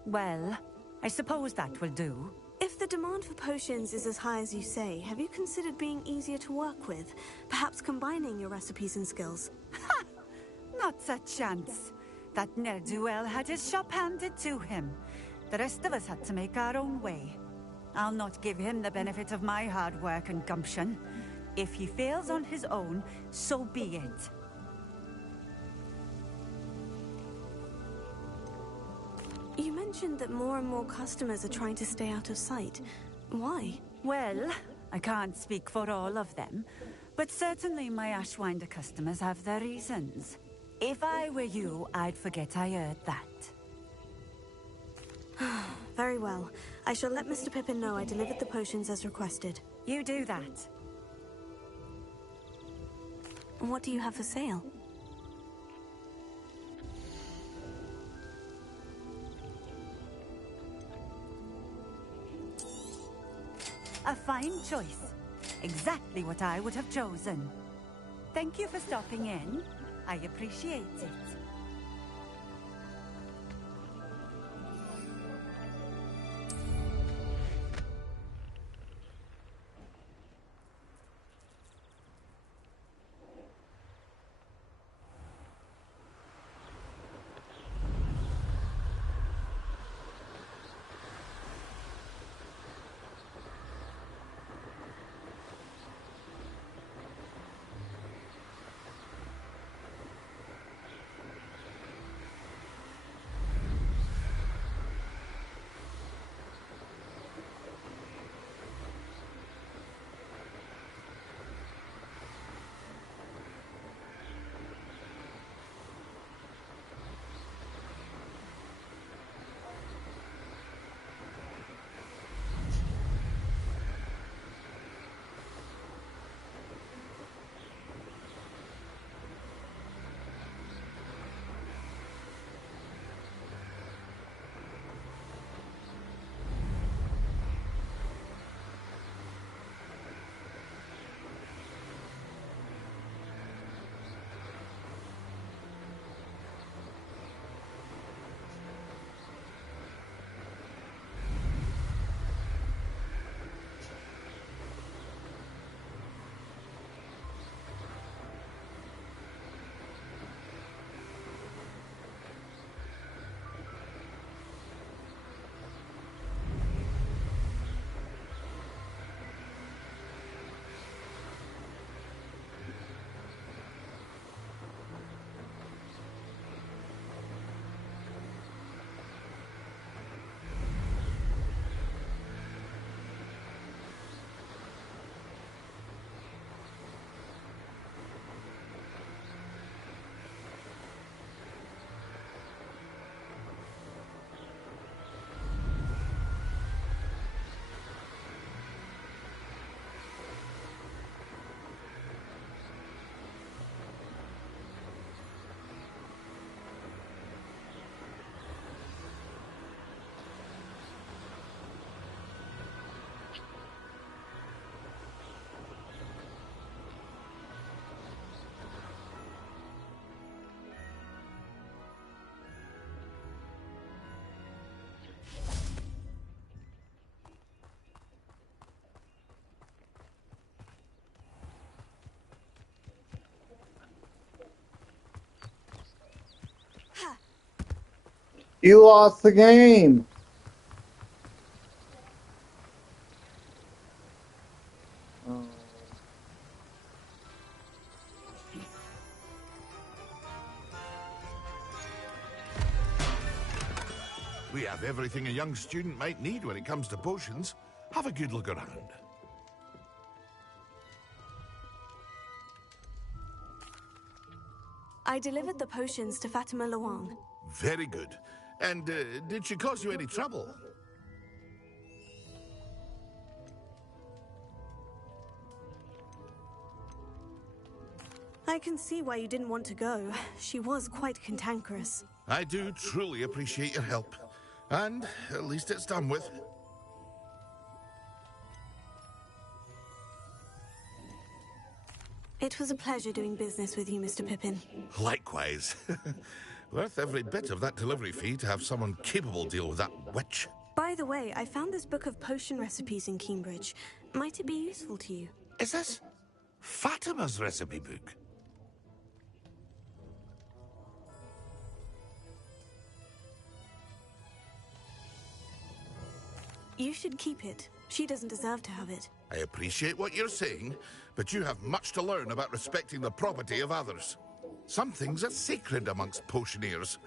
Well, I suppose that will do. If the demand for potions is as high as you say, have you considered being easier to work with? Perhaps combining your recipes and skills? Ha! Not a chance. That ne'er-do-well had his shop handed to him. The rest of us had to make our own way. I'll not give him the benefit of my hard work and gumption. If he fails on his own, so be it. You mentioned that more and more customers are trying to stay out of sight. Why? Well, I can't speak for all of them, but certainly my Ashwinder customers have their reasons. If I were you, I'd forget I heard that. Very well. I shall let Mr. Pippin know I delivered the potions as requested. You do that. What do you have for sale? A fine choice. Exactly what I would have chosen. Thank you for stopping in. I appreciate it. You lost the game. Oh. We have everything a young student might need when it comes to potions. Have a good look around. I delivered the potions to Fatima Luang. Very good. And did she cause you any trouble? I can see why you didn't want to go. She was quite cantankerous. I do truly appreciate your help. And at least it's done with. It was a pleasure doing business with you, Mr. Pippin. Likewise. Worth every bit of that delivery fee to have someone capable deal with that witch. By the way, I found this book of potion recipes in Cambridge. Might it be useful to you? Is this Fatima's recipe book? You should keep it. She doesn't deserve to have it. I appreciate what you're saying, but you have much to learn about respecting the property of others. Some things are sacred amongst potioneers.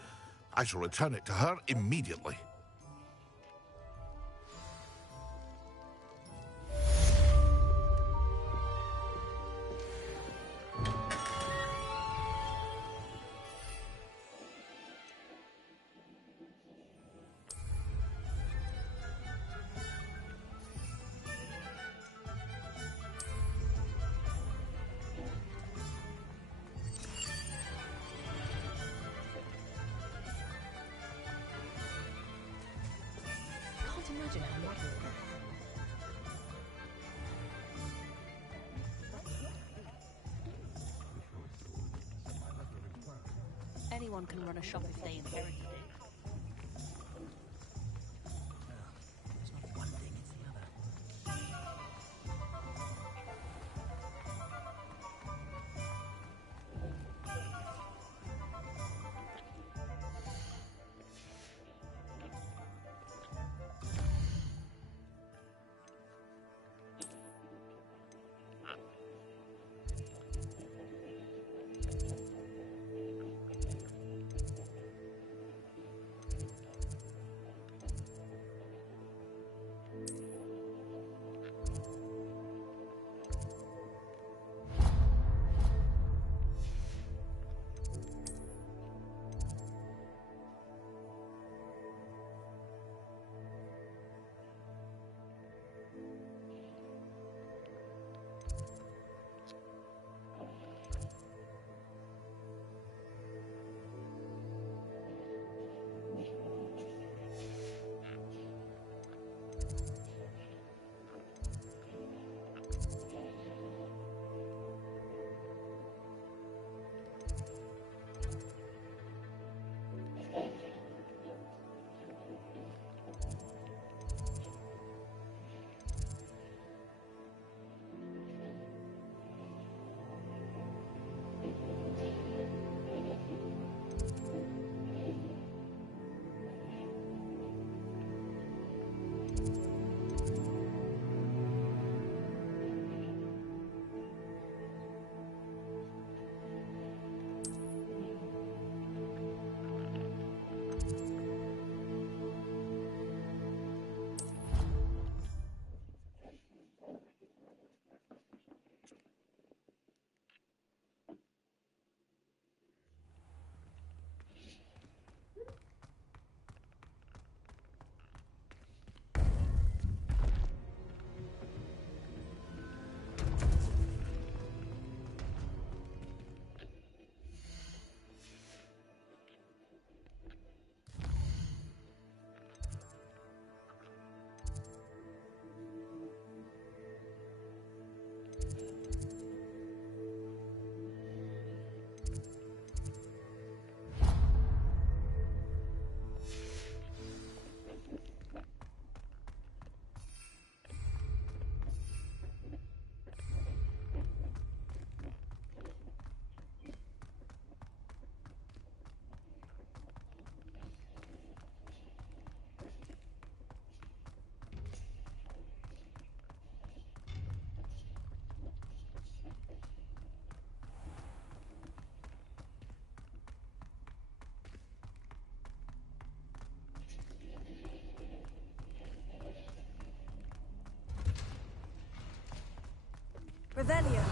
I shall return it to her immediately. Anyone can run a shop if they inherited it. Revelio.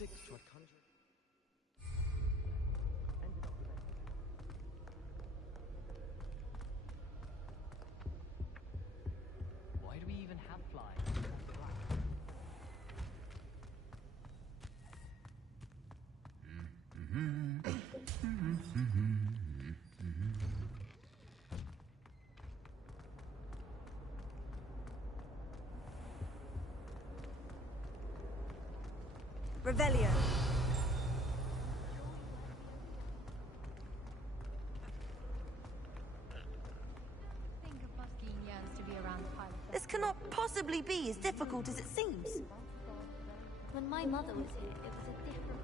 6 tried conjuring. Why do we even have flies? Revelio. This cannot possibly be as difficult as it seems. When my mother was here, it was a different...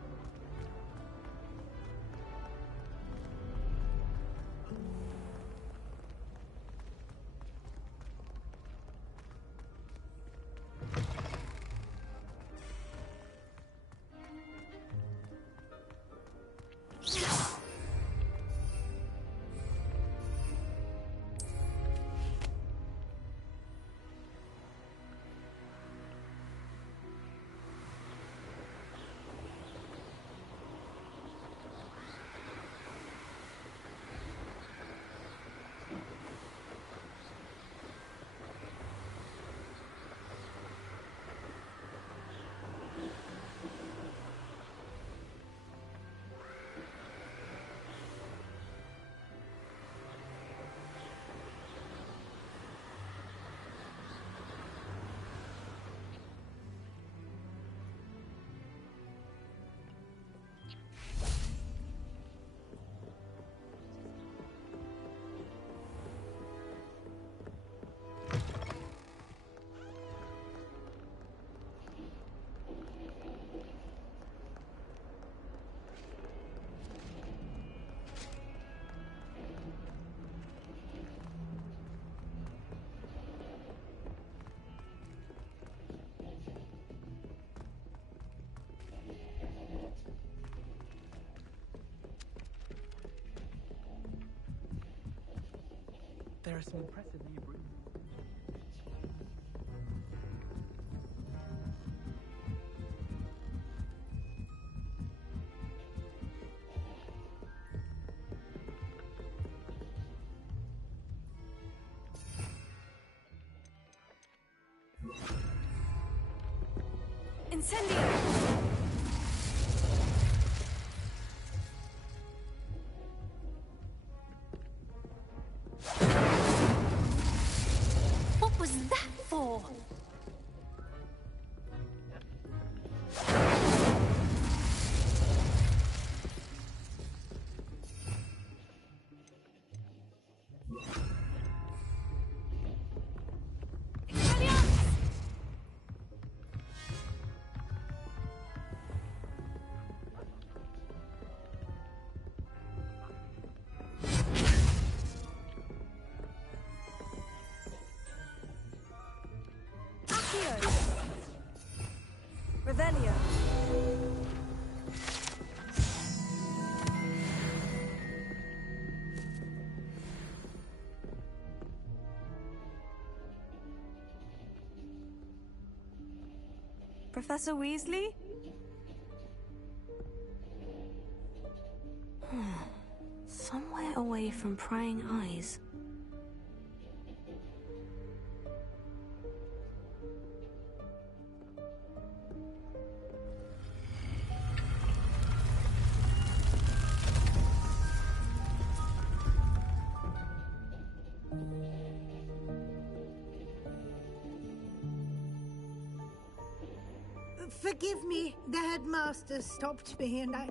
There are some impressive new brooms. Incendio! What was that for? Revelio. Professor Weasley? Somewhere away from prying eyes. Forgive me, the headmaster stopped me and I...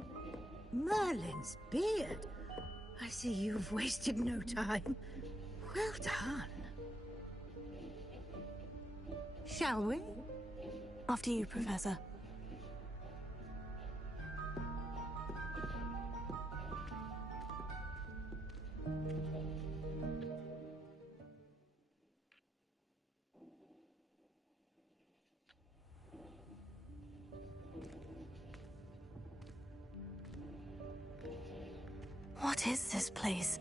Merlin's beard. I see you've wasted no time. Well done. Shall we? After you, Professor. What is this place?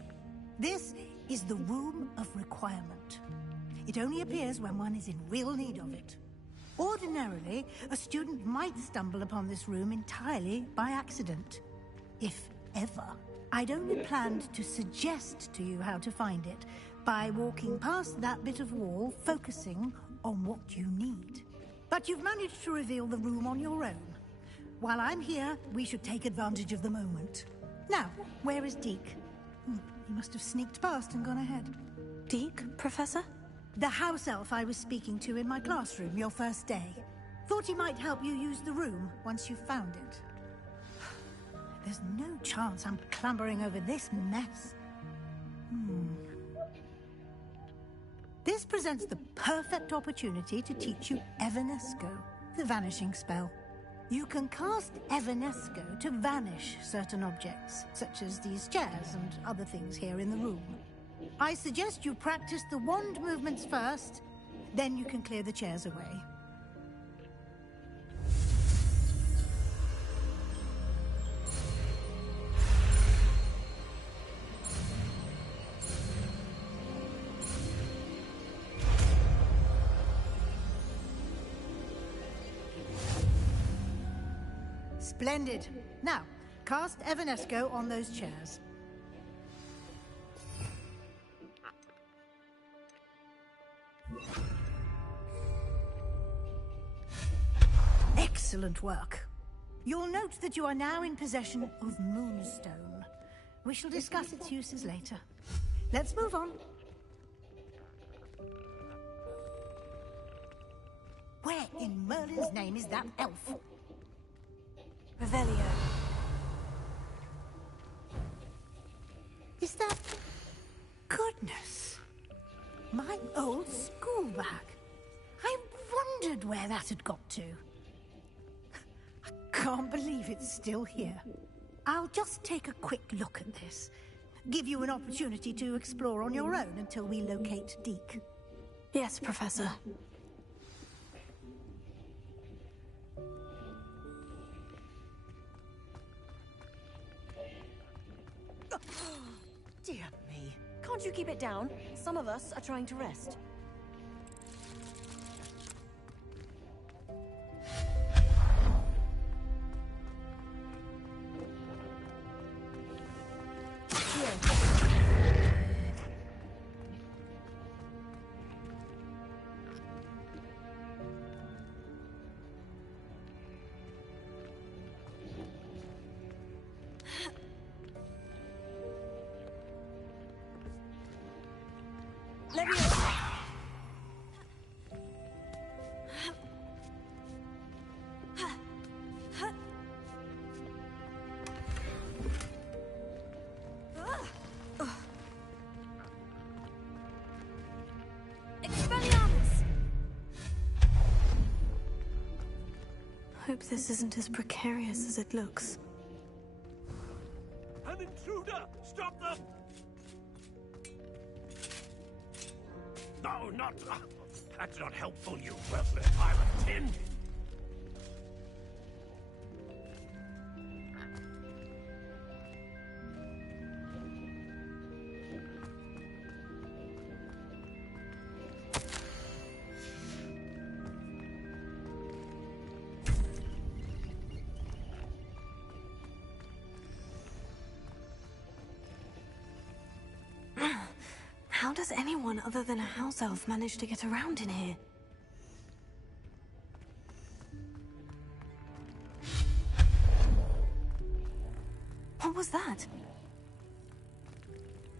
This is the Room of Requirement. It only appears when one is in real need of it. Ordinarily, a student might stumble upon this room entirely by accident. If ever. I'd only planned to suggest to you how to find it by walking past that bit of wall, focusing on what you need. But you've managed to reveal the room on your own. While I'm here, we should take advantage of the moment. Now, where is Deke? He must have sneaked past and gone ahead. Deke, Professor? The house elf I was speaking to in my classroom your first day. Thought he might help you use the room once you found it. There's no chance I'm clambering over this mess. This presents the perfect opportunity to teach you Evanesco, the vanishing spell. You can cast Evanesco to vanish certain objects, such as these chairs and other things here in the room. I suggest you practice the wand movements first, then you can clear the chairs away. Splendid. Now, cast Evanesco on those chairs. Excellent work. You'll note that you are now in possession of Moonstone. We shall discuss its uses later. Let's move on. Where in Merlin's name is that elf? Revelio. Is that... Goodness. My old school bag. I wondered where that had got to. I can't believe it's still here. I'll just take a quick look at this. Give you an opportunity to explore on your own until we locate Deke. Yes, Professor. Dear me. Can't you keep it down? Some of us are trying to rest. Hope this isn't as precarious as it looks. An intruder! Stop them! No, not... that's not helpful, you worthless pile of tin! How does anyone other than a house elf manage to get around in here? What was that?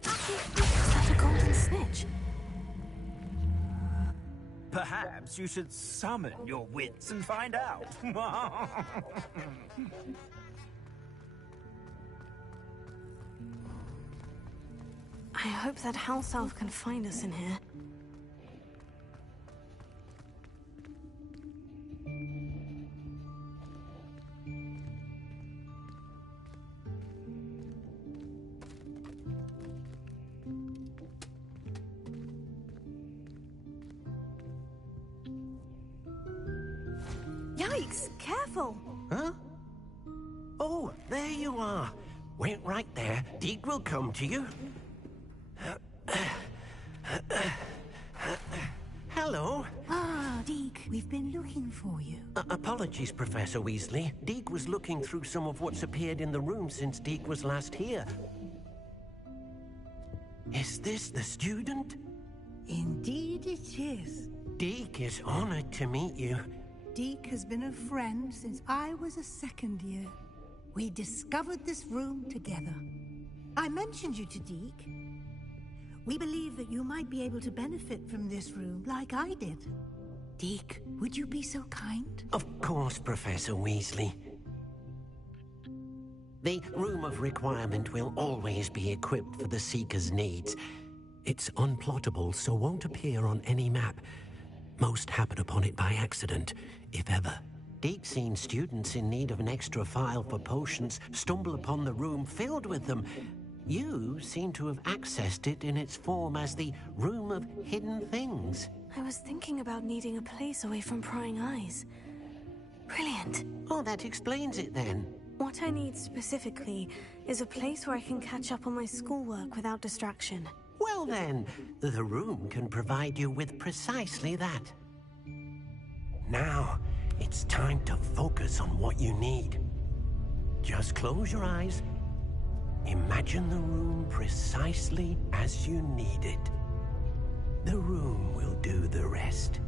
Is that a golden snitch? Perhaps you should summon your wits and find out. I hope that house elf can find us in here. Yikes! Careful! Huh? Oh, there you are. Wait right there. Deke will come to you. Hello. Ah, Deke, we've been looking for you. Apologies, Professor Weasley. Deke was looking through some of what's appeared in the room since Deke was last here. Is this the student? Indeed it is. Deke is honored to meet you. Deke has been a friend since I was a second year. We discovered this room together. I mentioned you to Deke. We believe that you might be able to benefit from this room like I did. Deke, would you be so kind? Of course, Professor Weasley. The Room of Requirement will always be equipped for the Seeker's needs. It's unplottable, so won't appear on any map. Most happen upon it by accident, if ever. Deke's seen students in need of an extra file for potions stumble upon the room filled with them. You seem to have accessed it in its form as the Room of Hidden Things. I was thinking about needing a place away from prying eyes. Brilliant. Oh, that explains it then. What I need specifically is a place where I can catch up on my schoolwork without distraction. Well then, the room can provide you with precisely that. Now, it's time to focus on what you need. Just close your eyes. Imagine the room precisely as you need it. The room will do the rest.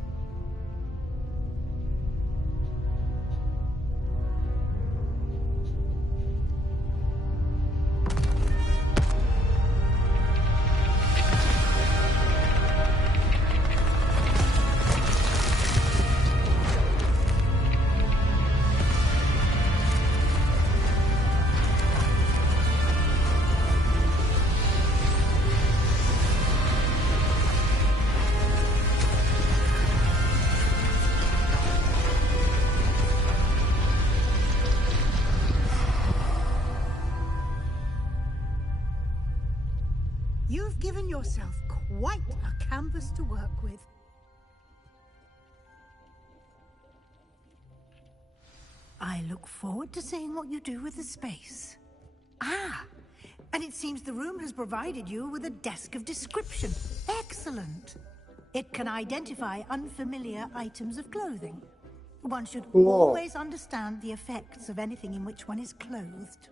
You've given yourself quite a canvas to work with. I look forward to seeing what you do with the space. Ah, and it seems the room has provided you with a desk of description. Excellent. It can identify unfamiliar items of clothing. One should always understand the effects of anything in which one is clothed.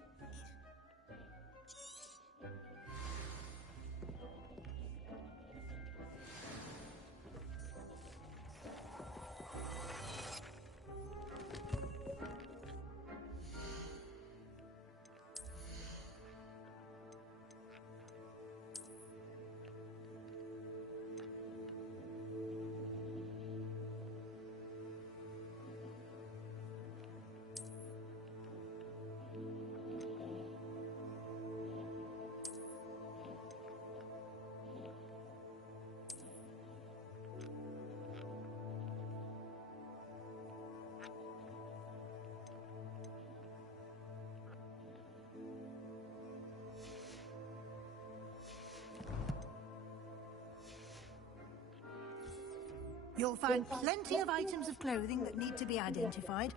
You'll find plenty of items of clothing that need to be identified.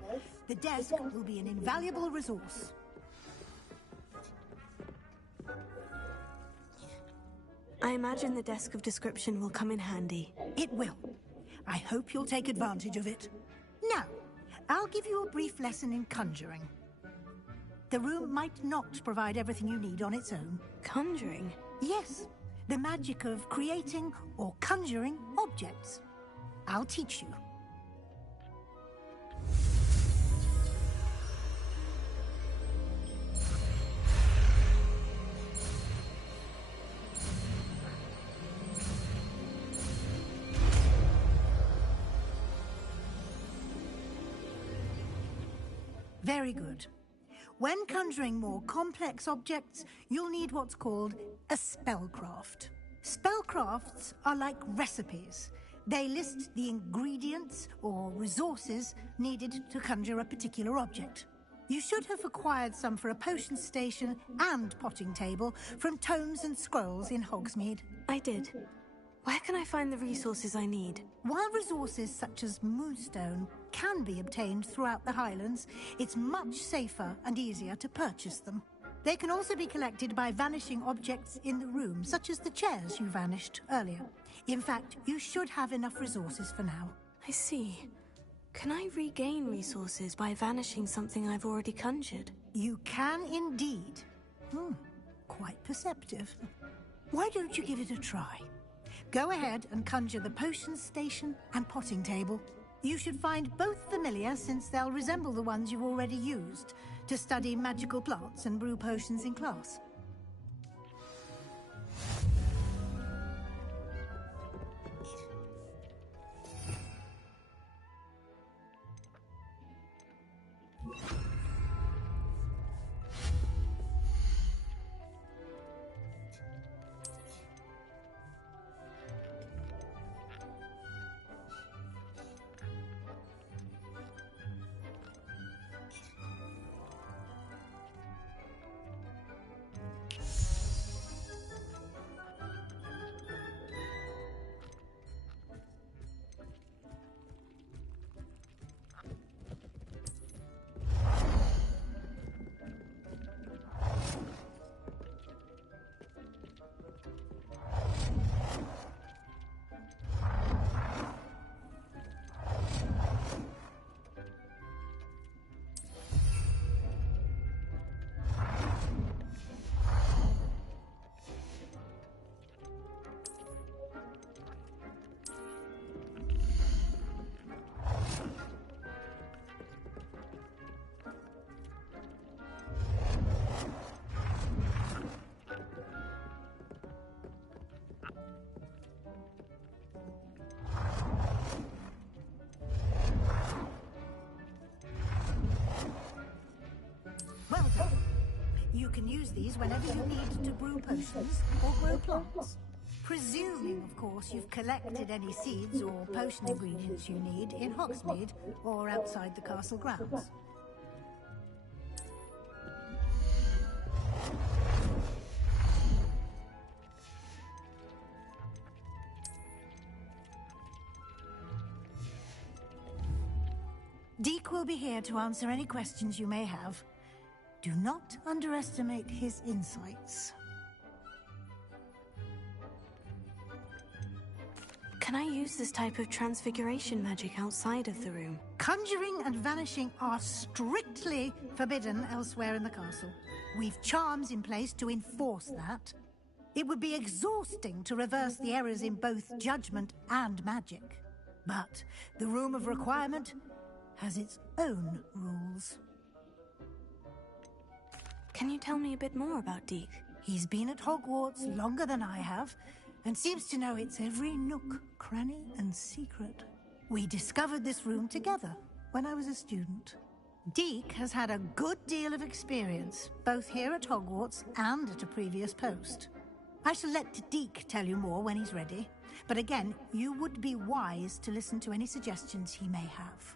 The desk will be an invaluable resource. I imagine the desk of description will come in handy. It will. I hope you'll take advantage of it. Now, I'll give you a brief lesson in conjuring. The room might not provide everything you need on its own. Conjuring? Yes, the magic of creating or conjuring objects. I'll teach you. Very good. When conjuring more complex objects, you'll need what's called a spellcraft. Spellcrafts are like recipes. They list the ingredients or resources needed to conjure a particular object. You should have acquired some for a potion station and potting table from tomes and scrolls in Hogsmeade. I did. Where can I find the resources I need? While resources such as moonstone can be obtained throughout the Highlands, it's much safer and easier to purchase them. They can also be collected by vanishing objects in the room, such as the chairs you vanished earlier. In fact, you should have enough resources for now. I see. Can I regain resources by vanishing something I've already conjured? You can indeed. Quite perceptive. Why don't you give it a try? Go ahead and conjure the potions station and potting table. You should find both familiar, since they'll resemble the ones you've already used to study magical plants and brew potions in class. Well done. You can use these whenever you need to brew potions or grow plants. Presuming, of course, you've collected any seeds or potion ingredients you need in Hogsmeade or outside the castle grounds. Deke will be here to answer any questions you may have. Do not underestimate his insights. Can I use this type of transfiguration magic outside of the room? Conjuring and vanishing are strictly forbidden elsewhere in the castle. We've charms in place to enforce that. It would be exhausting to reverse the errors in both judgment and magic. But the Room of Requirement has its own rules. Can you tell me a bit more about Deke? He's been at Hogwarts longer than I have, and seems to know its every nook, cranny, and secret. We discovered this room together when I was a student. Deke has had a good deal of experience, both here at Hogwarts and at a previous post. I shall let Deke tell you more when he's ready, but again, you would be wise to listen to any suggestions he may have.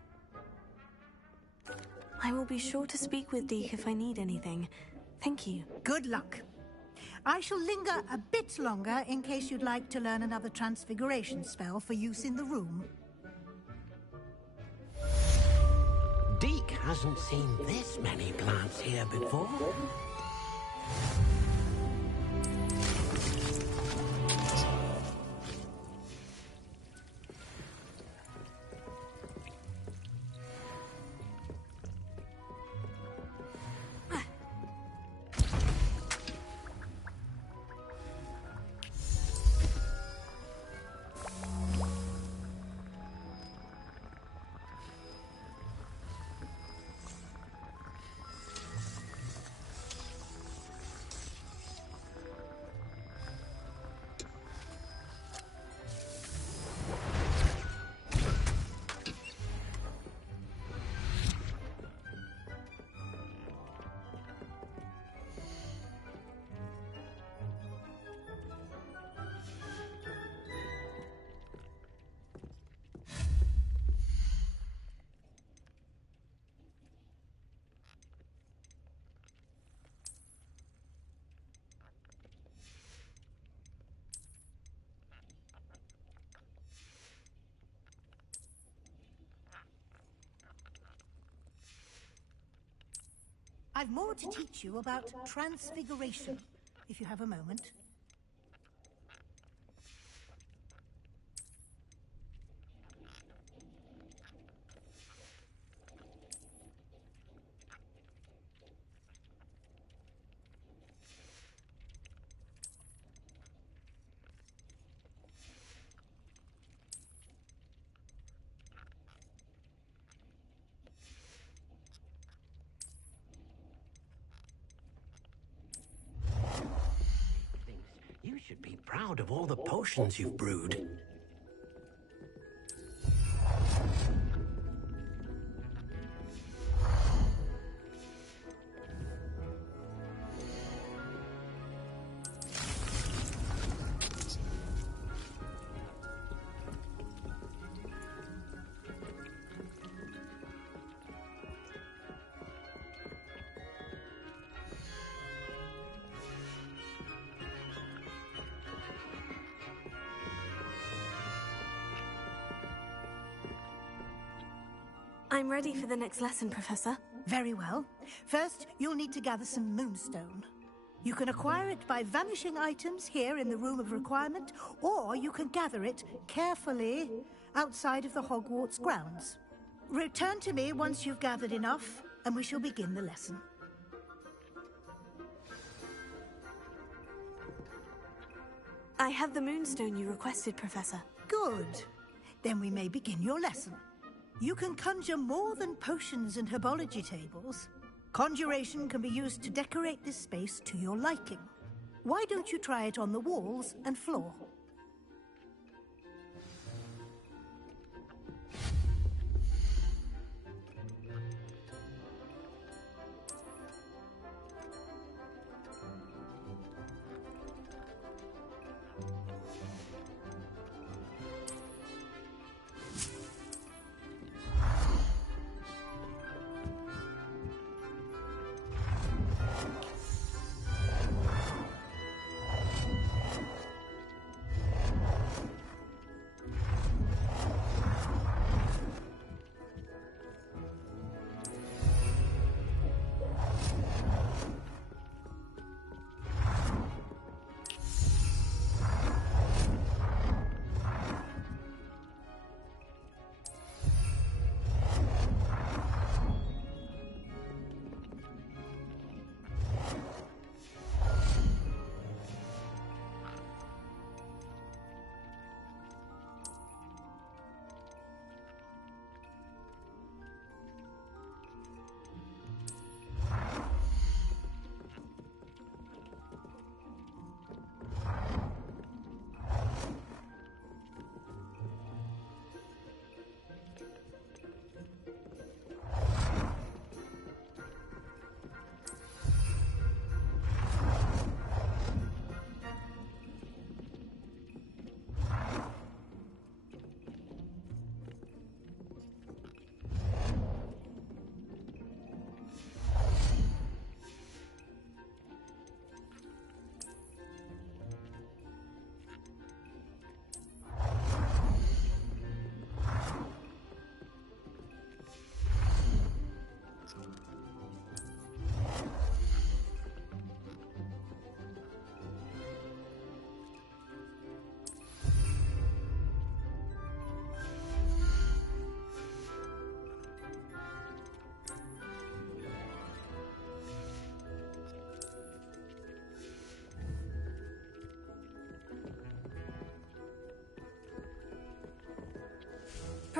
I will be sure to speak with Deke if I need anything. Thank you. Good luck. I shall linger a bit longer in case you'd like to learn another transfiguration spell for use in the room. Deke hasn't seen this many plants here before. I've more to teach you about transfiguration, if you have a moment. proud of all the potions you've brewed. I'm ready for the next lesson, Professor. Very well. First, you'll need to gather some moonstone. You can acquire it by vanishing items here in the Room of Requirement, or you can gather it carefully outside of the Hogwarts grounds. Return to me once you've gathered enough, and we shall begin the lesson. I have the moonstone you requested, Professor. Good. Then we may begin your lesson. You can conjure more than potions and herbology tables. Conjuration can be used to decorate this space to your liking. Why don't you try it on the walls and floor?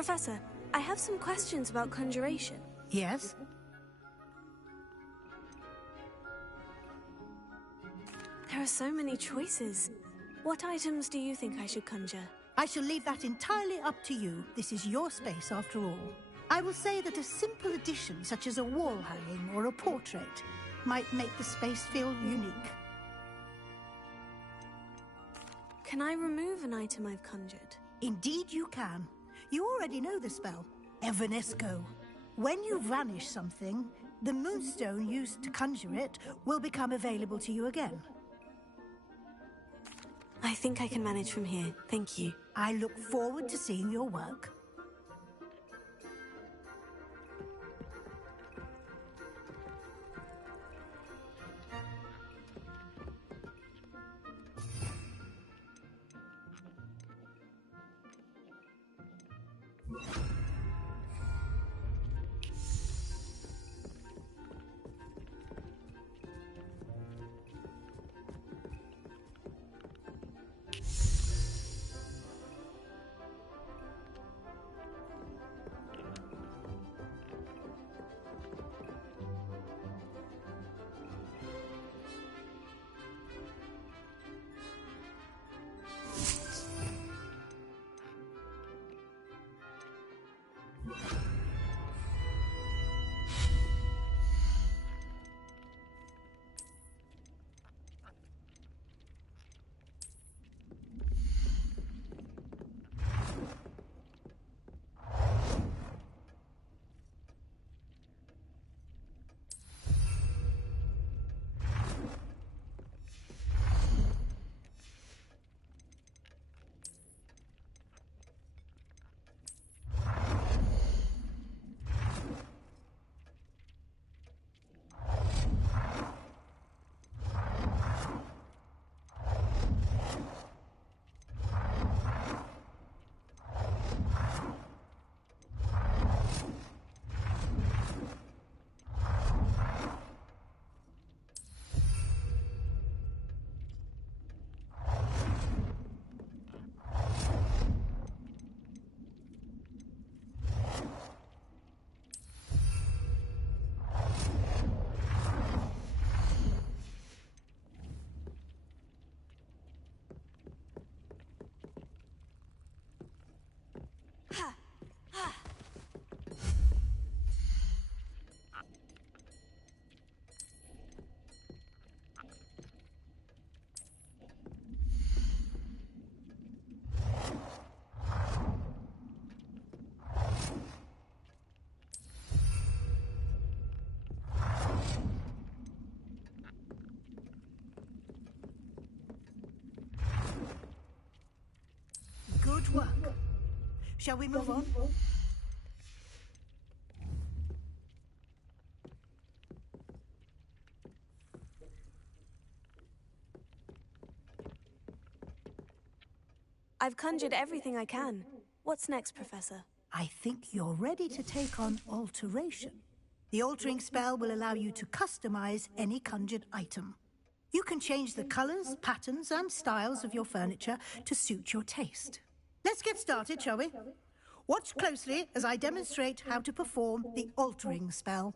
Professor, I have some questions about conjuration. Yes? There are so many choices. What items do you think I should conjure? I shall leave that entirely up to you. This is your space, after all. I will say that a simple addition, such as a wall hanging or a portrait, might make the space feel unique. Can I remove an item I've conjured? Indeed you can. You already know the spell, Evanesco. When you vanish something, the moonstone used to conjure it will become available to you again. I think I can manage from here, thank you. I look forward to seeing your work. work. Shall we move on? I've conjured everything I can. What's next, Professor? I think you're ready to take on alteration. The altering spell will allow you to customize any conjured item. You can change the colors, patterns, and styles of your furniture to suit your taste. Let's get started, shall we? Watch closely as I demonstrate how to perform the altering spell.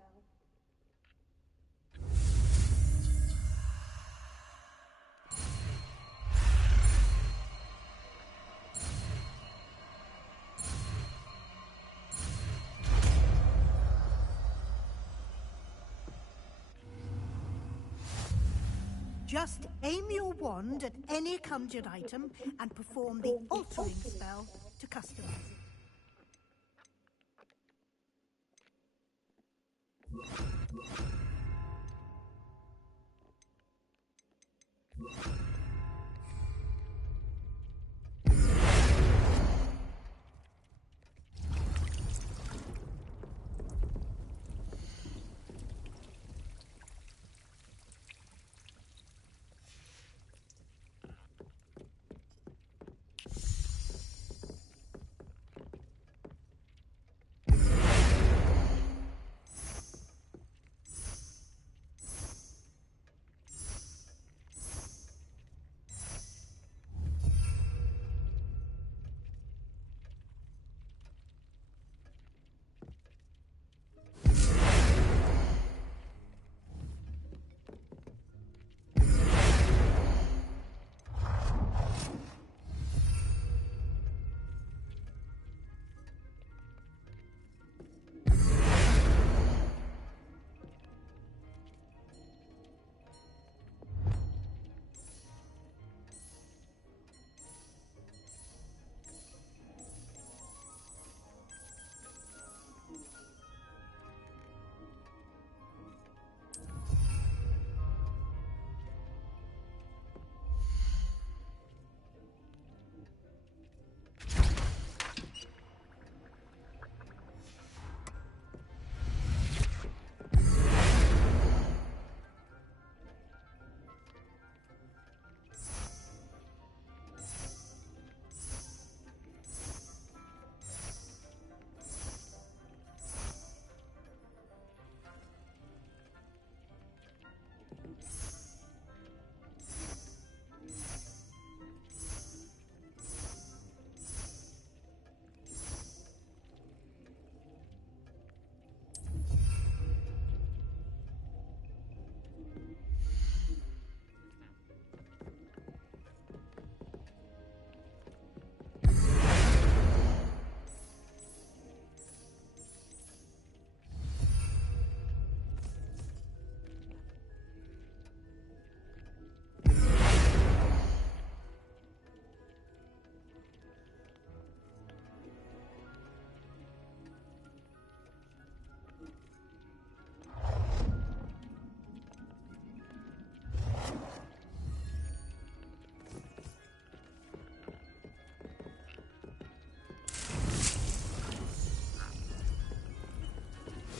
Just aim your wand at any conjured item and perform the altering spell to customize it.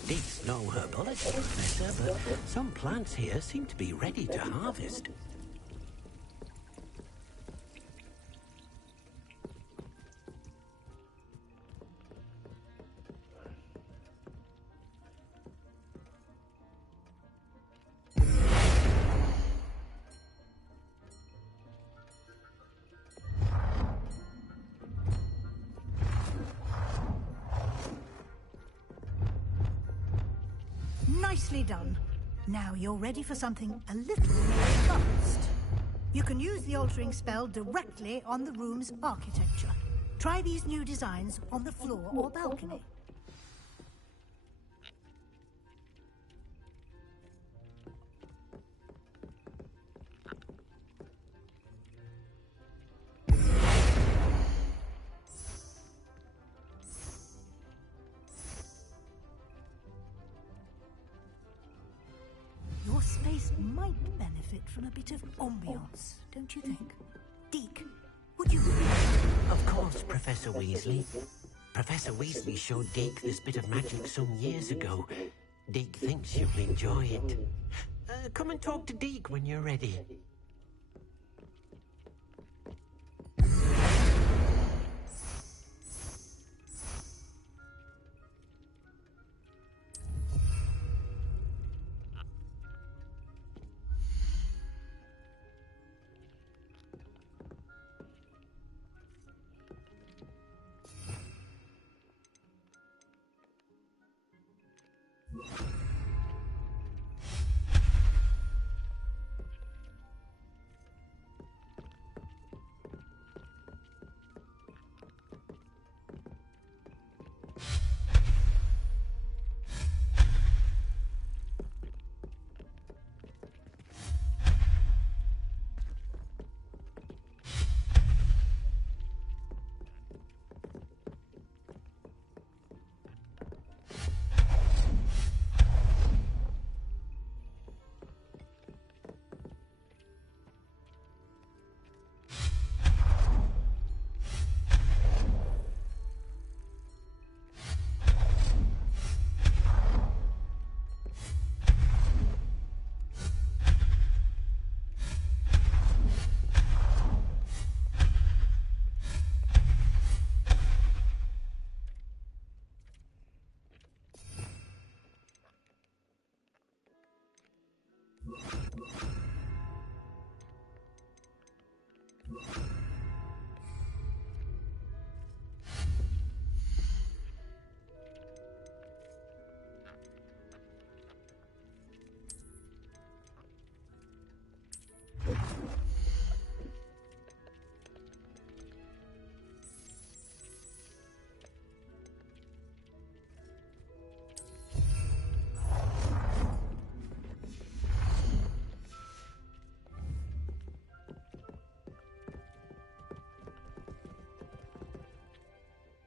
These no herbology, Professor, but some plants here seem to be ready to harvest. Nicely done. Now you're ready for something a little more advanced. You can use the altering spell directly on the room's architecture. Try these new designs on the floor or balcony. Your space might benefit from a bit of ambiance, don't you think? Deke, would you... Of course, Professor Weasley. Professor Weasley showed Deke this bit of magic some years ago. Deke thinks you'll enjoy it. Come and talk to Deke when you're ready.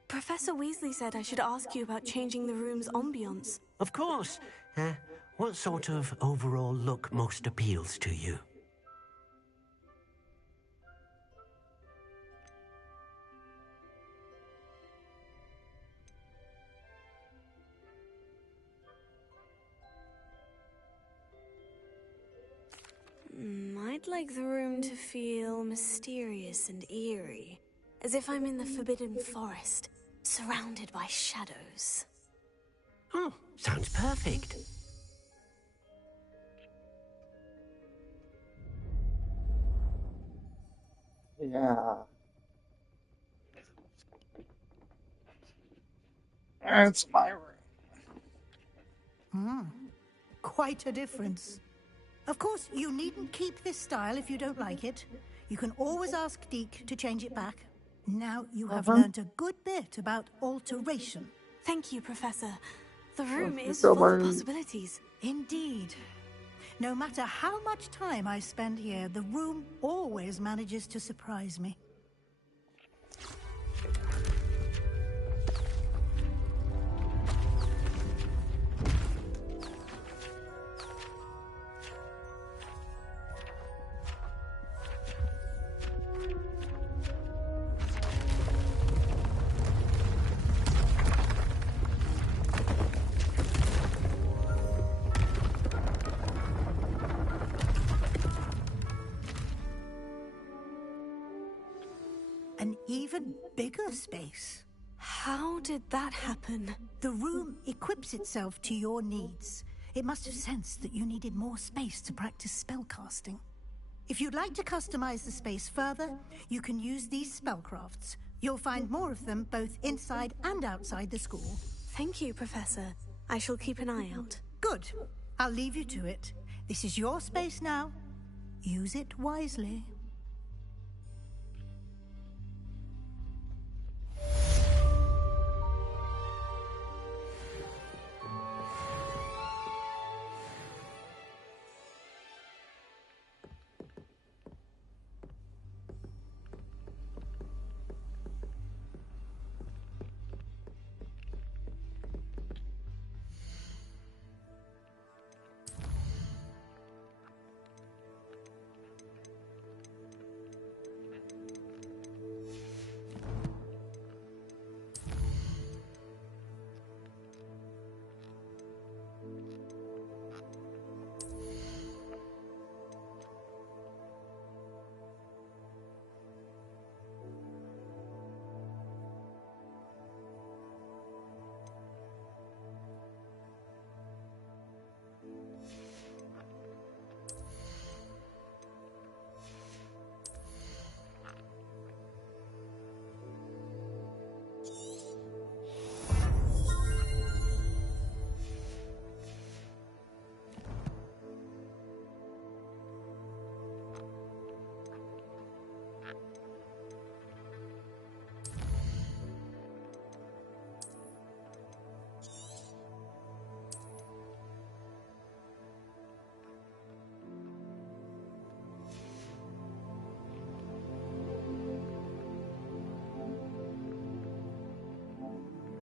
Professor Weasley said I should ask you about changing the room's ambience. Of course. What sort of overall look most appeals to you? I'd like the room to feel mysterious and eerie, as if I'm in the Forbidden Forest, surrounded by shadows. Oh, sounds perfect. Yeah. That's my room. Quite a difference. Of course, you needn't keep this style if you don't like it. You can always ask Deke to change it back. Now you have learned a good bit about alteration. Thank you, Professor. The room is full of possibilities. Indeed. No matter how much time I spend here, the room always manages to surprise me. An even bigger space. How did that happen? The room equips itself to your needs. It must have sensed that you needed more space to practice spellcasting. If you'd like to customize the space further, you can use these spellcrafts. You'll find more of them both inside and outside the school. Thank you, Professor. I shall keep an eye out. Good. I'll leave you to it. This is your space now. Use it wisely.